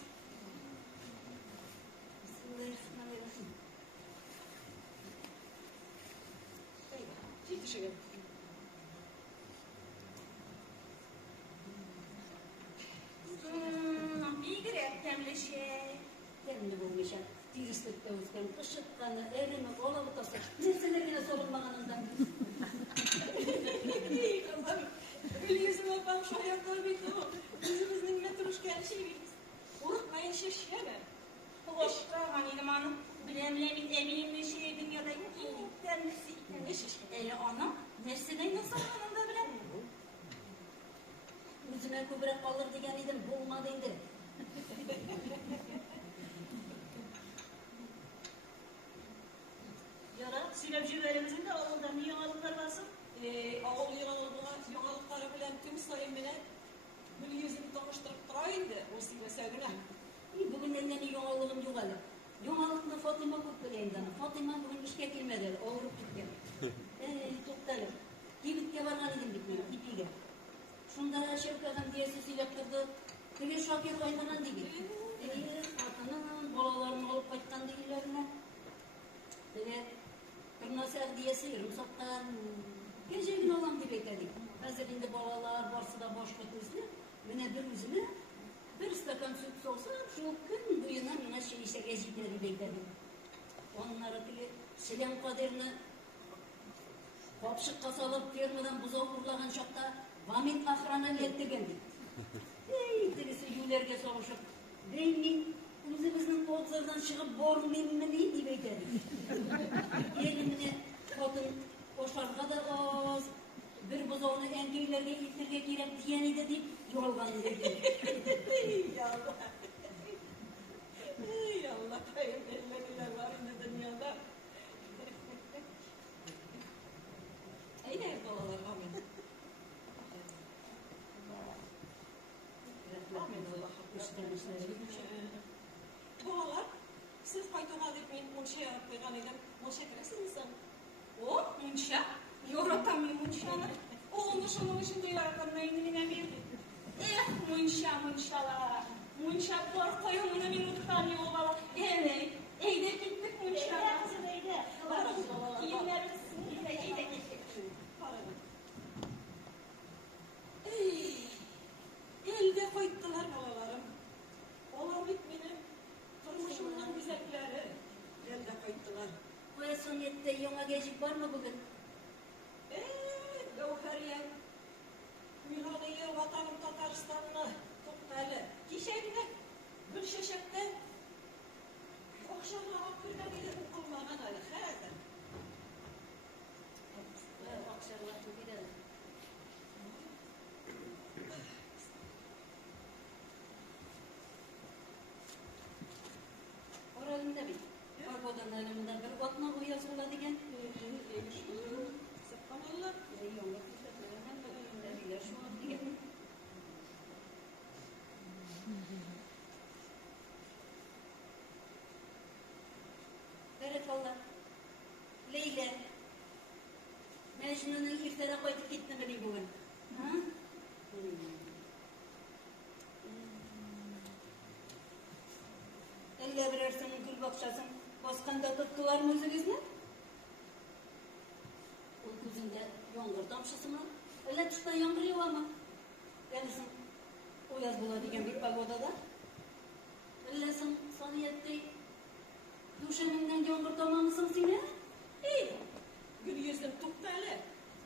Bismillahirrahmanirrahim. Ciddi şey yok. Bir grep temleşe. Demli bulmuşa. Dirislikte uzkan, kışıtkanı, erimi, ola butası. Neselerine sorulmaganından. Gül yüzüm yapam şu ayakları bitti o. Yüzümüzün Petruşka'nın şeyi. Unutmayın şişleme. Hoştraman idim hanım. Bilemlemin evimin şeydin ya da temlesi. Eli anam. Nersinden nasıl anında bile? Yüzüme kübrek kalır degen idim, bulmadıydı. Yara, Silepci verimizin de oğulda niye alımlar varsın? Ağıl yılan olduğuna yoğalıkları bilen tüm sayın bile Gül yüzümü tanıştırıp duraydı. O size sevgine. Bugün elini yoğalığım yoğalı. Yoğalıklı Fatıma kut bileyim sana. Fatıma bugün işe girmedi, oğurup gitti. Tuktalı. Gibitke vargan idim bitmiyor, ipiyle. Şunda Şevki adam diyesi sileptirdi. Kili şakir oynanan değil. Atının bolalarını alıp kayıttan değillerine. Böyle kırnaser diyesi yırımsaktan gece gün olan gibi bekledik. Hazır indi bolalar varsa da boşluk üzlü. Yine bir yüzüne bir stakan süt olsa şu gün buyuna yine şey işe gecikleri bekledik. Onlara kili silem kaderini kapşık kasalıp fermadan buzağı kurulagan şokta vamin ahrana lettirgendik. Dirisi yülerge soğuşup beynin yüzümüzün kollardan çıkıp bormimini deyip ederdik. Elimine kodun koşarga da oz bir buzağını engeylerge iltirge girip diyeni de deyip yolgan dedi. Ey Allah. Ey Allah. Kayın elleriler var ne dünyada. Ey ne balalar amin. Amin Allah. Balalar siz faytoğa etmeyin munşa yarat koygan edem. Munşa kırasız mısın? O munşa. Yoratamıyor munşalar. Oğlunu şunun içinde yaratan neyini ne bildi. Munşalar. Munşa korkuyor bunu bir mutlani oğlala. Evet. Eyde gittik munşalar. Kimler eyde gittik. Elde koyttular balalarım. Olan bitmenin turmuşumdan güzelleri elde koyttular. Bu son yette yona gecik var mı bugün? Gavheriye Mihaliye vatanım Tataristan'ı Tuktalı. Kişeydi de Gülşeşek'te bile okulmagan hali hazır. Akşarlar bir de. Oralımda bir. Argodan önümde bir otma uyaz buladigan. Subhanallah. Yolga tutuşlardan da bilir şu an diye. Barakallah. Leyla. Mecnun'un iftara koyup gitti mi bugün? Ha? Elle birersin gül bakşasın. Baskanda tuttular mı özünüzle? O kuzunda yongır damşısı mı? Öyle çıktan yongır yok ama. Gelsin. O yaz buladigan bir pagodada. Öylesin saniyette duşeminden yongır tamamısın seni? İyi. Gül yüzüm tuktale.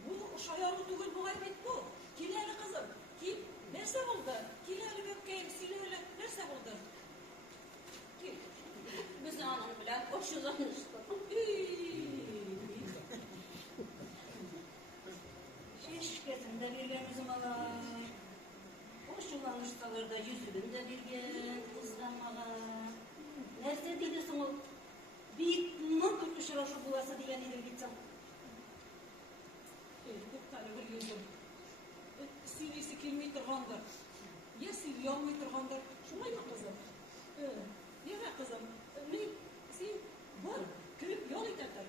Bu şayarlı tugul bu gaybet bu. Kileli kızım. Kil. Nerse oldu? Kileli böpkeğim sileli. Nerse oldu? Kil. Biz onun bilen hoşlanmıştık. Şeşkesinde bir gemizim alay. Hoşlanmışsalar da yüzünde bir gem kızlanmalar. Nerse değilsin o? Bir mıntır ışıra şu bulası diyen ilim gitsem. Tuktale gül yüzüm. Silisi kilmeyi tırgandır. Ya sil yanmayı tırgandır. Şuna yok kızım. Yine kızım. Sen var. Kırıp yol ederler.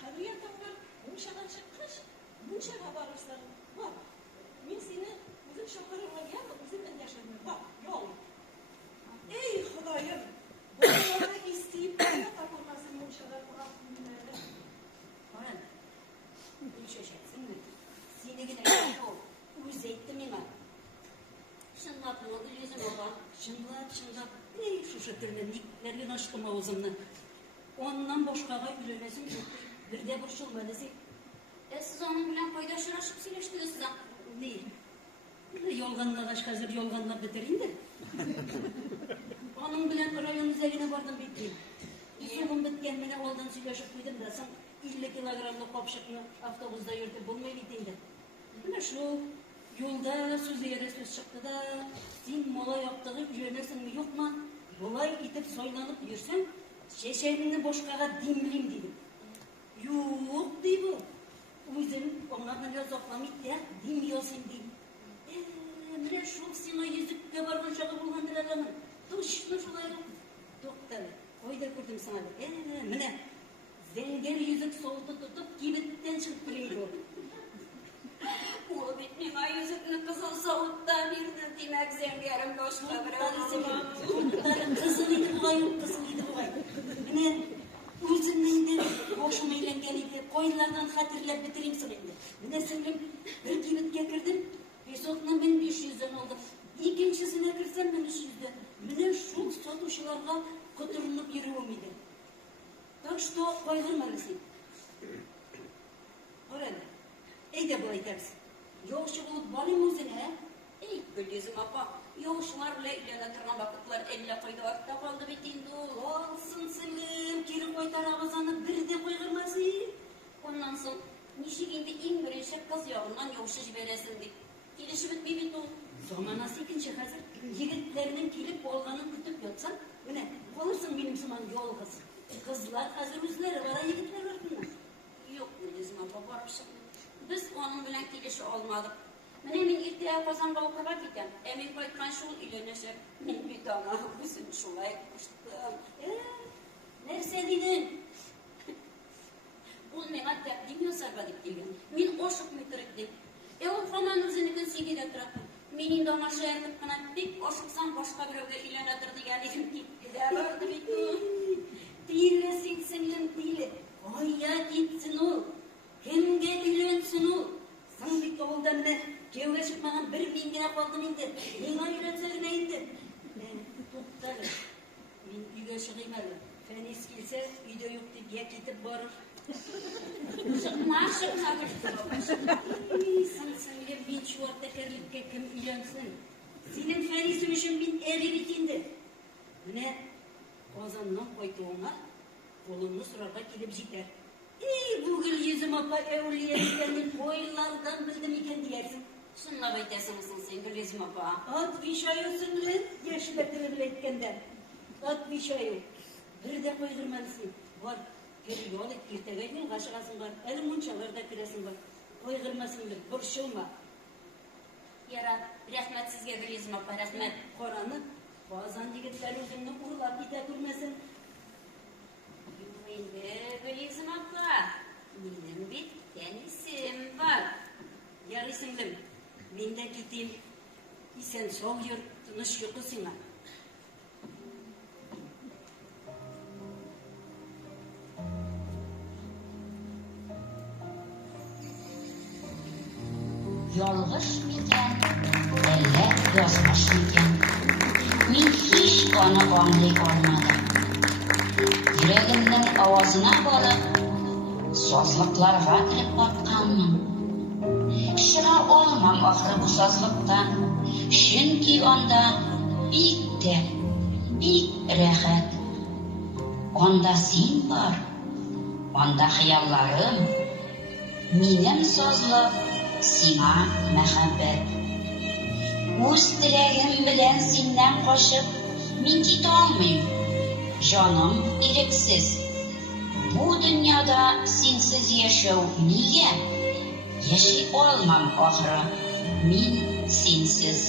Kadriyetten var. Bunşadan çıkmış. Bunşadan varırsan var. Ben seni bizim şokarımla gelme. Bizim en yaşamıyor. Bak yol. Ey Hudayım. Bu arada isteyip bana takılmasın bunşadan bıraksın dinlerle. Oran. Bir şaşarsın mı? Seni yine o. Uzeyttim iman. Şınlap mı oldu yüzüm ola? Şınlap. Ey şu şıtırını niklerden açtım ağzımını. Ondan boşkağa ülenesim yok. Bir de burçulmalısı. Siz onun bilen paydaşlaşıp sileştiniz size. Değil. Yolganla kaç hazır yolganla bitireyim de. Onun bilen rayon üzerine vardım bittim. Sonum bitkenmene oldan söyleşip koydum da sen 50 kilogramlık kopşakını avtobusda yürütüp bulmayı bittim de. Buna şu yolda söz yere söz çıktı da sen mola yaptığı üyenesin mi yok mu? Bolay itip soylanıp yürsen şeşerini boşkağa dimliyim dedim. Yok değil bu. Uzun ona böyle zoklamayıp ya dimiyorsun diyeyim. Mine şu sana yüzükte var bu şaka bulmandır adamın. Duşlu şulay yok. Doktor, oyda kurdum sana da. Mine, zenger yüzük soldu tutup kibitten çıkıp bileydi o. O bitmeyin ay yüzükünü kızıl soğutta bir demek zengerim boşuna bırakın. Kızılıydı bu ay, kızılıydı bu ay. Mine, üzümden de boşuma eğlengeniydi. Koyunlardan hatırlayıp bitireyim sana şimdi. Mine singlim bir kibitke girdim. Bir sokuna ben 500'den oldum. İkincisine girsem ben 300'den. Mine şu satışlarga kuturulup yürüyorum idi. Так что koydurmalısın. Orada. Eyde bu aytarsın. Yokşu bulup balayım özüne. Ey gül yüzüm apa. Yoğuşlar bile ilerine tırnan vakitler elle koydu vakıta kaldı bitindi o. Olsun sılım. Kiri koytar ağzını bir de koydurması. Ondan sonra nişiginde in birinci kız yağından yoğuşu jiberesindik. Gelişi bitmeyi bitti o. Zamanası ikinci hazır. Yigitlerinin kilip olganı kütüp yatsan. Öne olursun benim zaman yol kız. Kızlar hazır üzleri var, yigitler var bunlar. Yok gül yüzüm apa varmışım. Biz onun bilen gelişi olmadık. Ben emin irtiya kazan balkaba gittim. Emin koykan şul ilenişip. Ben bir dana bütün şulay kuştum. Nerse dedin? Ул миңа тәҡдим ясарға дип килгән. Мин ашыҡ митрек дип. Ул һаман үзенекен сигерә тора. Мин инде аңа шаяртып ҡына бик ашыҡсаң башҡа берәүгә өйләнәтер дигән идем. Китте дә барды бит ул. Тиле сиксенлем тиле. Ая китсен ул. Кемгә өйләнсен ул? Саң бит авылда менә кияүгә сыҡмаған бер мин генә ҡалдым инде. Миңа өйләнсә генә инде. Туҡтале. Мин өйгә сығыйм әле. Фәнис килсә, өйҙә юҡ дип йә китеп барыр. Шыҡма, шыҡма. Саңсаңға мин шуар тәкәрлеккә кем өйләнсен? Синең Фәнисең өчен мин әле бит инде. Менә Ҡазаннан ҡайтыуыңа Kolunu sırada gelip jiter. Bu Gülyüzüm apa evliyeliklerini boylardan bildim iken diyersin. Şunla baytasınızsın sen Gülizim apa. At bir şey olsun bilen, yaşı betirili etkenden. At bir şey yok. Bir de koydurmalısın. Var, bir yol et, kirtegeyden kaşıgasın var. Elim munçalarda kiresin var. Koydurmasın bil, borçulma. Yara, rahmet sizge Gülizim apa, rahmet. Koranı, bazen yigitler özünü uğurlap ite durmasın. Endi Gülizim apa, benim bir tenisim var. Yarı singlim, ben de gideyim. Sen sol yurt, tınış yukusuna. Yolg'iz mikan, elle yozg'ish mikan? Men hech buni anglay olmadim. Yuragimning ovozini bo'lib, sozliqlarga kirib botganman. Shiga olmam oxiri bu sozliqdan, chunki onda bitta, rahat. Onda sen bor, onda xiyollarim, mening sozliq. Sina muhabbet. O'z tilagim bilan sendan qo'shib, men ketolmayman. Jonim iriksiz. Bu dunyoda sensiz yashaw nega? Yashay olmam oxiri. Men sensiz.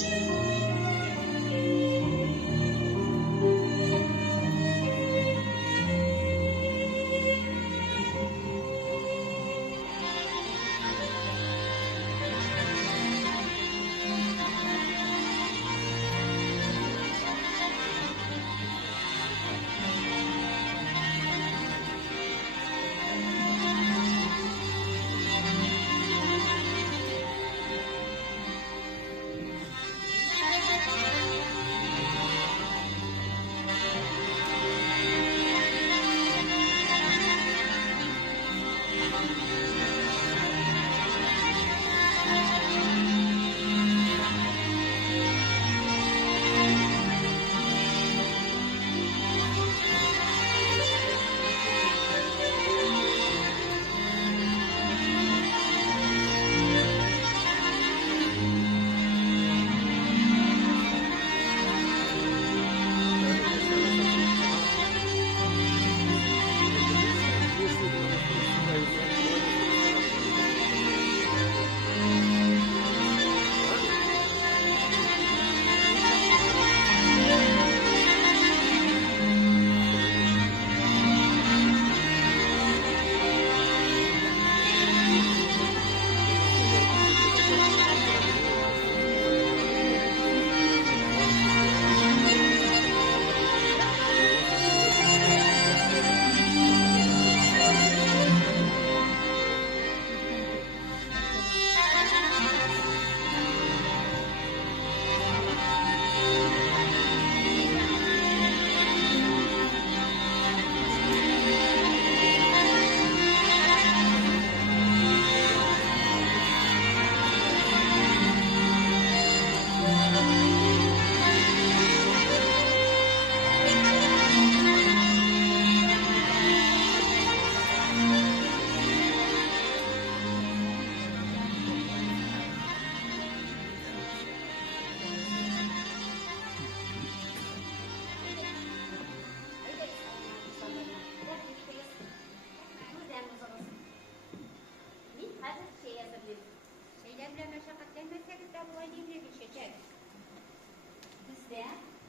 Bizde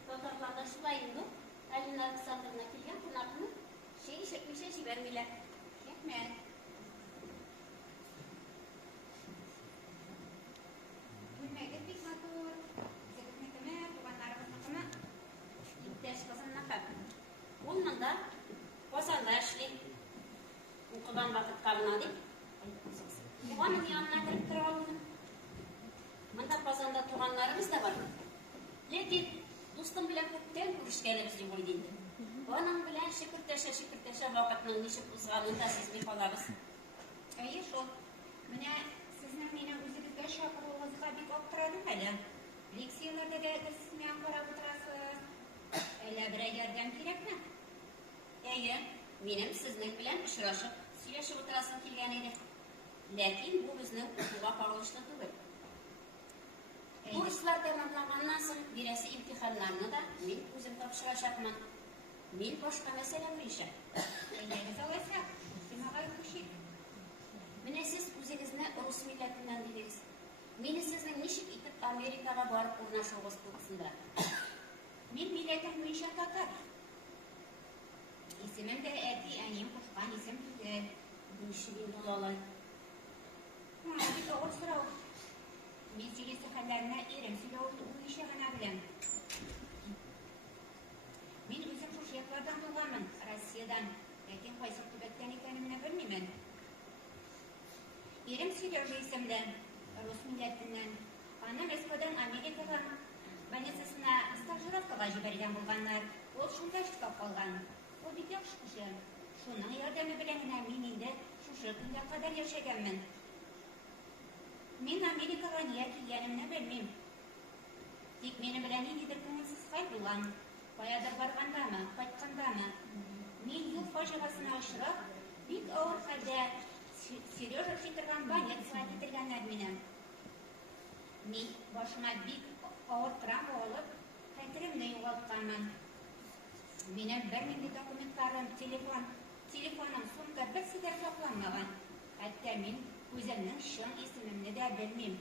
fotoğraflarda şulaydı. Elinler misafirine kilgen bunlarını bir şey vermiyorlar. Yetmez. Gülmeye bir motor. Sekretine kemer, kubanlarımızın kemer. İpteş kızın nakar. Bunun da Kozan'da yaşlı. Kuban vakit kalmadı. Kubanın yanına girip duralım. Manda Kozan'da tuğanlarımız da var. Lekin dostum bilan ko'pdan ko'rishganimiz bo'ldi. Onun bilan shukr-tasha vaqtning nishib uzg'anini sezmay qolamiz. Ayi shu. Mana sizning meni o'zingizga shopirlig'ingizga bek olib turadim hali. Leksiyalarda da siz meni qarab o'tirasiz. Ela bir yordam kerakmi? Eyi, Минем сезнең белән очрашып, сөйләшеп утырасым килгән иде. Ләкин бу безнең укуга кагылышлы түгел. Курслар тәмамланганнан соң бирәсе имтиханнарны да мин үзем тапшырачакмын. Мин башка мәсьәлә буенча. Әйдәгез алайса, Симага күчик. Менә сез үзегезне рус милләтеннән дидегез. Мине сезнең ничек итеп Америкага барып урнашуыгыз турысында? Мин милләтем буенча татар. Исемем дә әти, әнием кушкан исем түгел. Ничек инде ул алай? Бик авыр сорау. Мин сөйләсе хәлләренә ирем сөйләү буенча гына беләм. Мин үзем шушы яклардан булганмын, Россиядән. Ләкин кайсы төбәктән икәнемне белмимен. Ирем сөйләү исемле, рус милләтеннән. Аны Москвадан Америкага больницасына стажировкага җибәргән булганнар. Ул шунда эшләп калган. Ул бик яхшы кеше. Шуның ярдәме белән генә мин инде шушы көнгә кадәр яшәгәнмен. Мин Америкага нигә килгәнемне белмим. Тик мине белән ниндидер күңелсез хәл булган. Каядыр баргандамы, кайткандамы. Мин юл фаҗигасына очрап, бик авыр хәлдә Сережа китергән больницага китергәннәр мине. Мин башыма бик авыр травма алып, хәтеремне югалтканмын. Минем бернинди документларым, телефоным, сумка берсе дә сакланмаган. Хәтта мин үземнең чын исемемне дә белмим.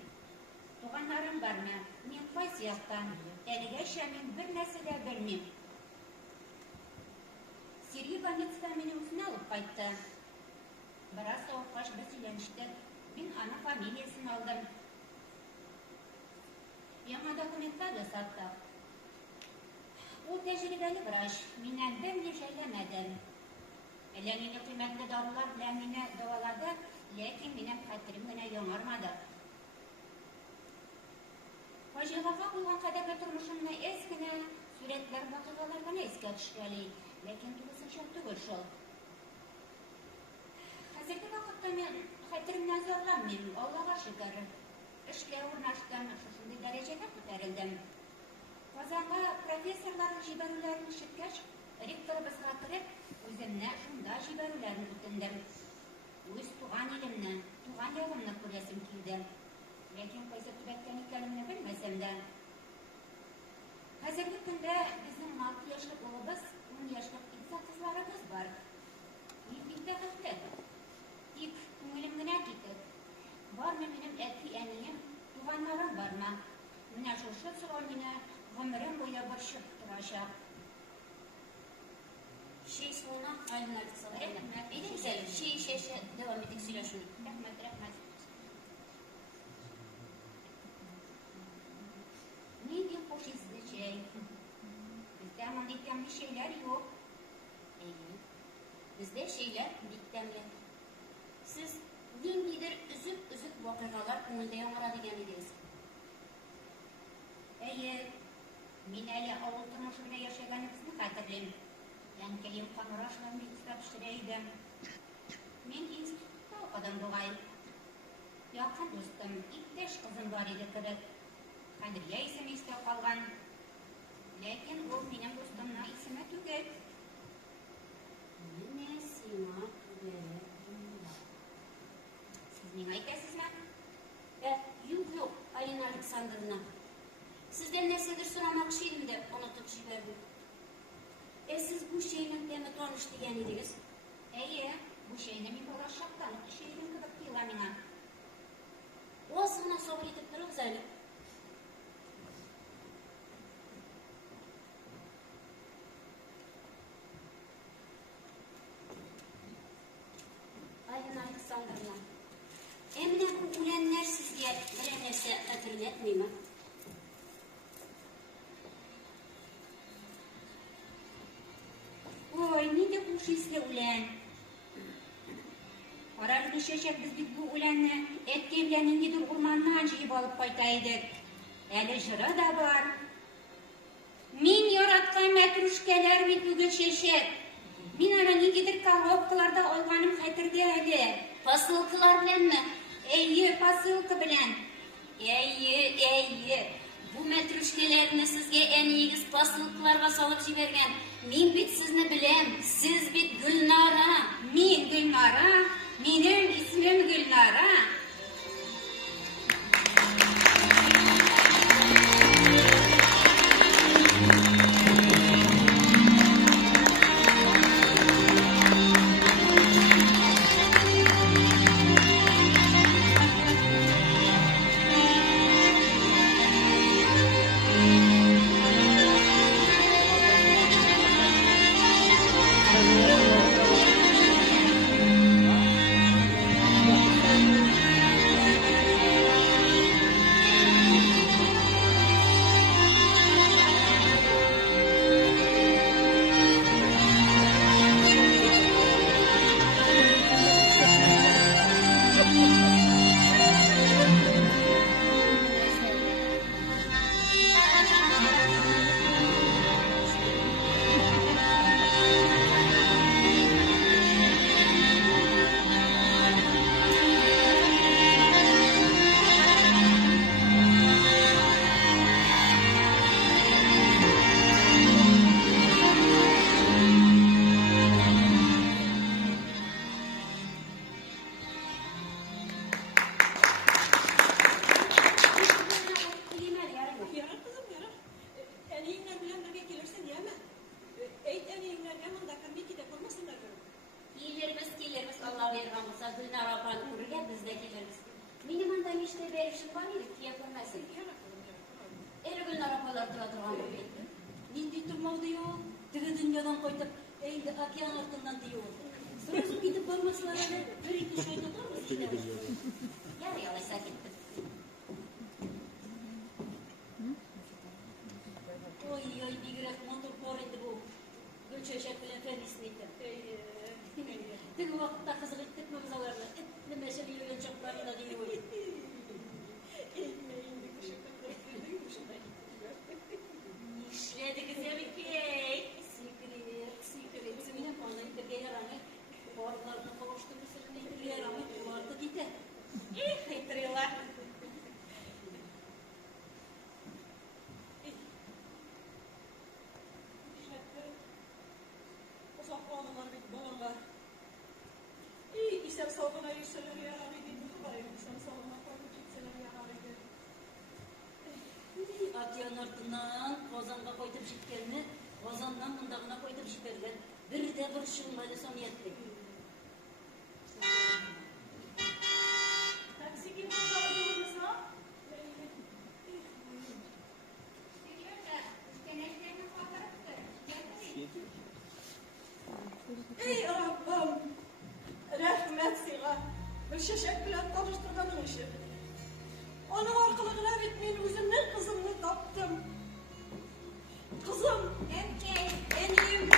Туганнарым бармы? Мин кайсы яктан? Әлегәчә мин бер нәрсә дә белмим. Сергей больницадан мине үзенә алып кайтты. Бераз авыргач без сөйләштек. Мин аның фамилиясын алдым. Яңа документлар ясаттык. Ул тәҗрибәле врач. Миннән бер ни шәйләмәде. Әллә нинди кыйммәтле дарулар белән мине дәвалады, ләкин минем хәтерем генә яңармады. Фаҗигага булган кадәрле тормышымны әз генә сурәтләр, вакыйгалар гына искә төшкәли, ләкин тулысынча түгел шул. Хәзерге вакытта мин хәтеремнән зарланмыйм, Аллага шөкер. Эшкә урнаштым, шушындый дәрәҗәгә күтәрелдем. Казанга профессорларның җибәрүләрен ишеткәч, ректорыбызга кереп, үземне шунда җибәрүләрен үтендем. Үз туган илемне, туган ягымны күрәсем килде. Ләкин кайсы төбәктән икәнемне белмәсәм дә. Хәзерге көндә безнең 6 яшьлек улыбыз, 10 яшьлек кызларыбыз бар. Мин бик бәхетле. Тик күңелем генә китеп. Бармы минем әти-әнием, туганнарым бармы? Менә шушы сорау мине гомерем буе борчып торачак. Şey sonuna aydınlar kısalar. En güzel şey devam ettik söyleşini. Рәхмәт. Нинди хуш исле чәй. Бездә мондый тәмле чәйләр юк. Bizde şeyler bik tәмле. Siz ниндидер üzüp вакыйгалар күңелдә яңара дигән идегез. Әйе, мин әле авыл тормышы белән яшәгәнебезне хәтерлим. Әнкәем Камрашлар медицина пешерә иде. Мин институтта укыдым бугай. Якын дустым, иптәш кызым бар иде кебек. Хәдирия исеме истә калган. Ләкин ул минем дустымның исеме түгел. Менә сиңа түгел. Сез миңа әйтәсезме? Юк, Алина Александровна. Сездән нәрсәдер сорамакчы идем дә онытып җибәрдем. Siz bu şeyin temi tanış dигән идегез. Әйе, бу чәйне мин балачактан эчәйдем кебек тоела миңа. Аз гына сабыр итеп торыгыз әле. Алина Александровна, менә бу үләннәр сезгә берәр нәрсә хәтерләтмиме? Ой, нинди хуш исле үлән. Карарлы чәчәк без бит бу үләнне әткәй белән ниндидер урманнан җыеп алып кайта идек. Әле җыры да бар. Мин яраткан мәтрүшкәләр бит бүген чәчәк. Мин аны ниндидер коробкаларда алганым хәтердә әле. Посылкалар беләнме? Әйе, посылка белән. Әйе. Бу мәтрүшкәләрне сезгә әниегез посылкаларга салып җибәргән. Мин бит сезне беләм. Сез бит Гөлнара. Мин Гөлнара. Минем исмем Гөлнара. Yara kızım yara. Eneyinler bilen nereye gelirsen yeme. Eğit eneyinlerge mında kamiki de kurmasınlar görüm. Gelirmiz. Allah vergan bulsa Gülnara apani kururga biz de gelirmiz. Benim andan işte verişim var ya ki yapılmasın. Yara kızım yara. Eli Gülnara apalar tura durgan bu beydi. Нинди турмау diyor. Тиги дөньядан кайтып, әйди океан артыннан diyor. Сразу китеп бармаслар әле. Бер ике шай тотарбыз киләбез. Yarı yalaysa gitti. Ой, бигрәк мотор бар иде бу. Гөлчәчәк белән Фәнисне итеп. Теге вакытта кызык иттек без аларны. Этле мәшәл йөргән чакларында diyor. Eğitmeyin bir kışıkta kırıklıydın mı şunday? Nişlediğiniz emikey. Секрет. Сине кандай итәргә ярамый. Барларны кавыштырып сирне итәргә ярамый. Улар да китә. Хитрыйлар. Uzak oğlanlar bir balonlar. İstem salgına yürüseler yarar idi. İstem salgına koyup gitseler yarar idi. Океан артыннан Казанга кайтып җиткәнне, Казаннан монда гына кайтып җибәргән. Бер дә бер шуңгалы самиятлек. Taksi gibi kaldığımız ha? Ey Rabbim, rahmet siga. Bir şişek bilen tanıştırganın işi. Onun arkalığına bitmeyin özümden kızımını taptım. Kızım, Emkey. eneyim,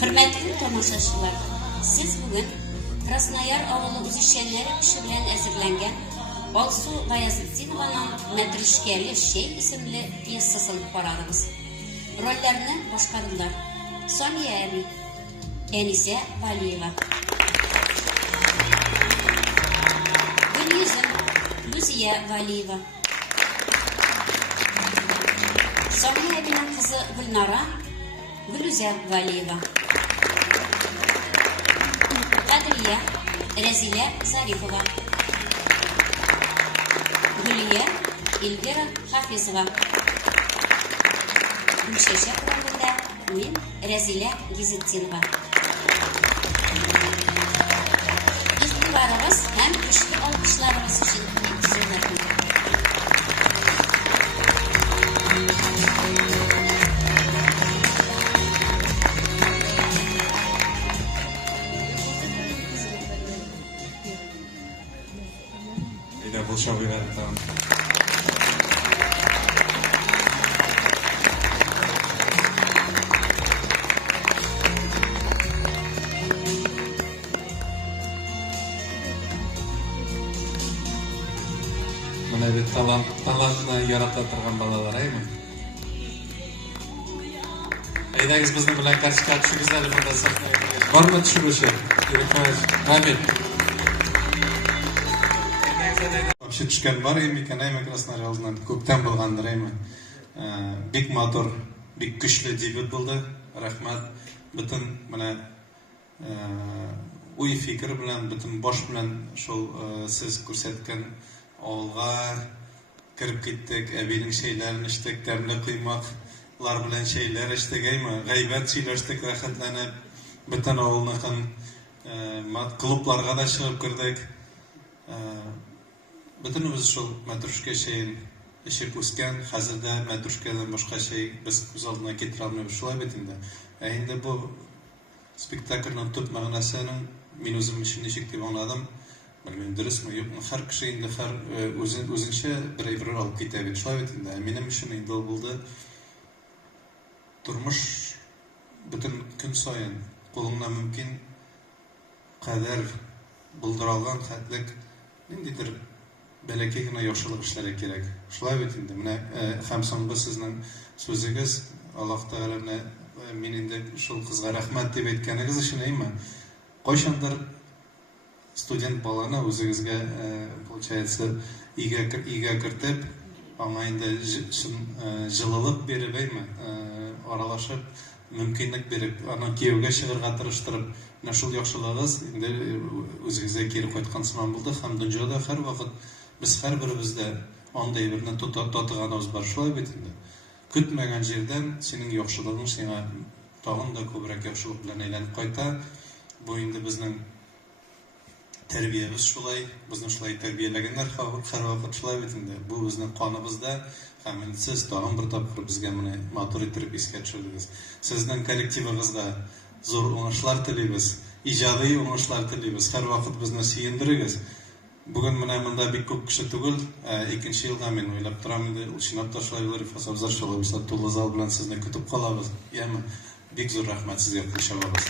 Hürmetli tamaşaçılar, siz bugün Krasnoyar avulu үзешчәннәре кеше белән әзерләнгән Алсу Баязетдинованың Мәтрүшкәле Шәй исемле пьесасын карадыгыз. Рольләрне башкардылар Соня әби, Әнисә Валиева, Гөлйөзем Гүзия Валиева, Соня әбинең кызы Гөлнара Гөлүзә Валиева, Кадрия Рәзилә Зарифова, Гөлия Эльвира Хафизова. Гүлшәшәк ролендә мин Рәзилә Гизетдинова. Игътибарыгыз һәм көчле алкышларыгыз өчен зур рәхмәт. Yine bu şovu yaratalım. Buna bir talantını yarata turgan balalar, aymi? Aydangiz bizni bilan karşı tushingizlar bunda sahnaya. Bormi tushirishi? Amin. Вообще tushgan bor ekan, aymi Krasnoyardan ko'pdan bo'lgandir, aymi? Big motor, big kuchli debut bo'ldi. Rahmat. Butun mana uy fikri bilan, butun bosh bilan shol siz ko'rsatgan olg'a kirib ketdik, abining şeylerini ishtik, damli quymoqlar bilan şeyler ishtik, aymi? G'aybat chiylashdik, rahatlanib, butun ovulniqin klublarga da chiqib kirdik. Bütünümüz şol matruşka şeyin işip uskan, hazırda matruşkadan başka şey biz göz aldına getire almıyoruz şolay betinde. Endi bu spektaklın tut mağnasının men özüm için nechik deb anladım. Bilmem dürüstmü yok mu? Her kişi indi her özünçe bir alıp ketedi şolay betinde. Benim için indi oldu. Turmuş bütün gün sayın kolumdan mümkün kadar bulduralgan hatlik nindidir belekegina yaxshilik ishlari kerak. Shular betindi. Mana ham so'nggi sizning so'zingiz Alloh taolani men endi shu qizga rahmat deb aytganingiz uchun aymi? Qachondir student bolani o'zingizga получается iga kiritib, anga endi jililib berib aymi? Aralashib, mümkünlik berib, ana kiyevga chiqirga tirishtirib, mana shu yaxshiligingiz endi o'zingizga kelib qaytgan simon bo'ldi. Ham dunyoda har vaqt biz her birimizde onday birini totığanımız var. Şolay betinde. Kütmegen yerden senin yaxşılığın sana tağın da köbürek yaxşılık bilen aylanıp qayta. Bu indi bizning terbiyemiz şolay. Bizni şolay terbiyelegenler her vaqt şolay betinde. Bu bizning qonimizda. Hem siz tağın bir tapqır bizga meni matur ettirib esga tushirdiz. Sizning kollektivingizga zo'r o'ngishlar tilaymiz. Ijodiy o'ngishlar tilaymiz. Her vaqt bizni suyundirig'iz. Bugün mana bunda bir ko'p kishi tugul, ikkinchi yilda men o'ylab turaman, Ulchinab tashlaylar, fasabzar sholabisa to'la zal bilan sizni kutib qolamiz. Ya'ni bek zo'r rahmat sizga qilishamiz.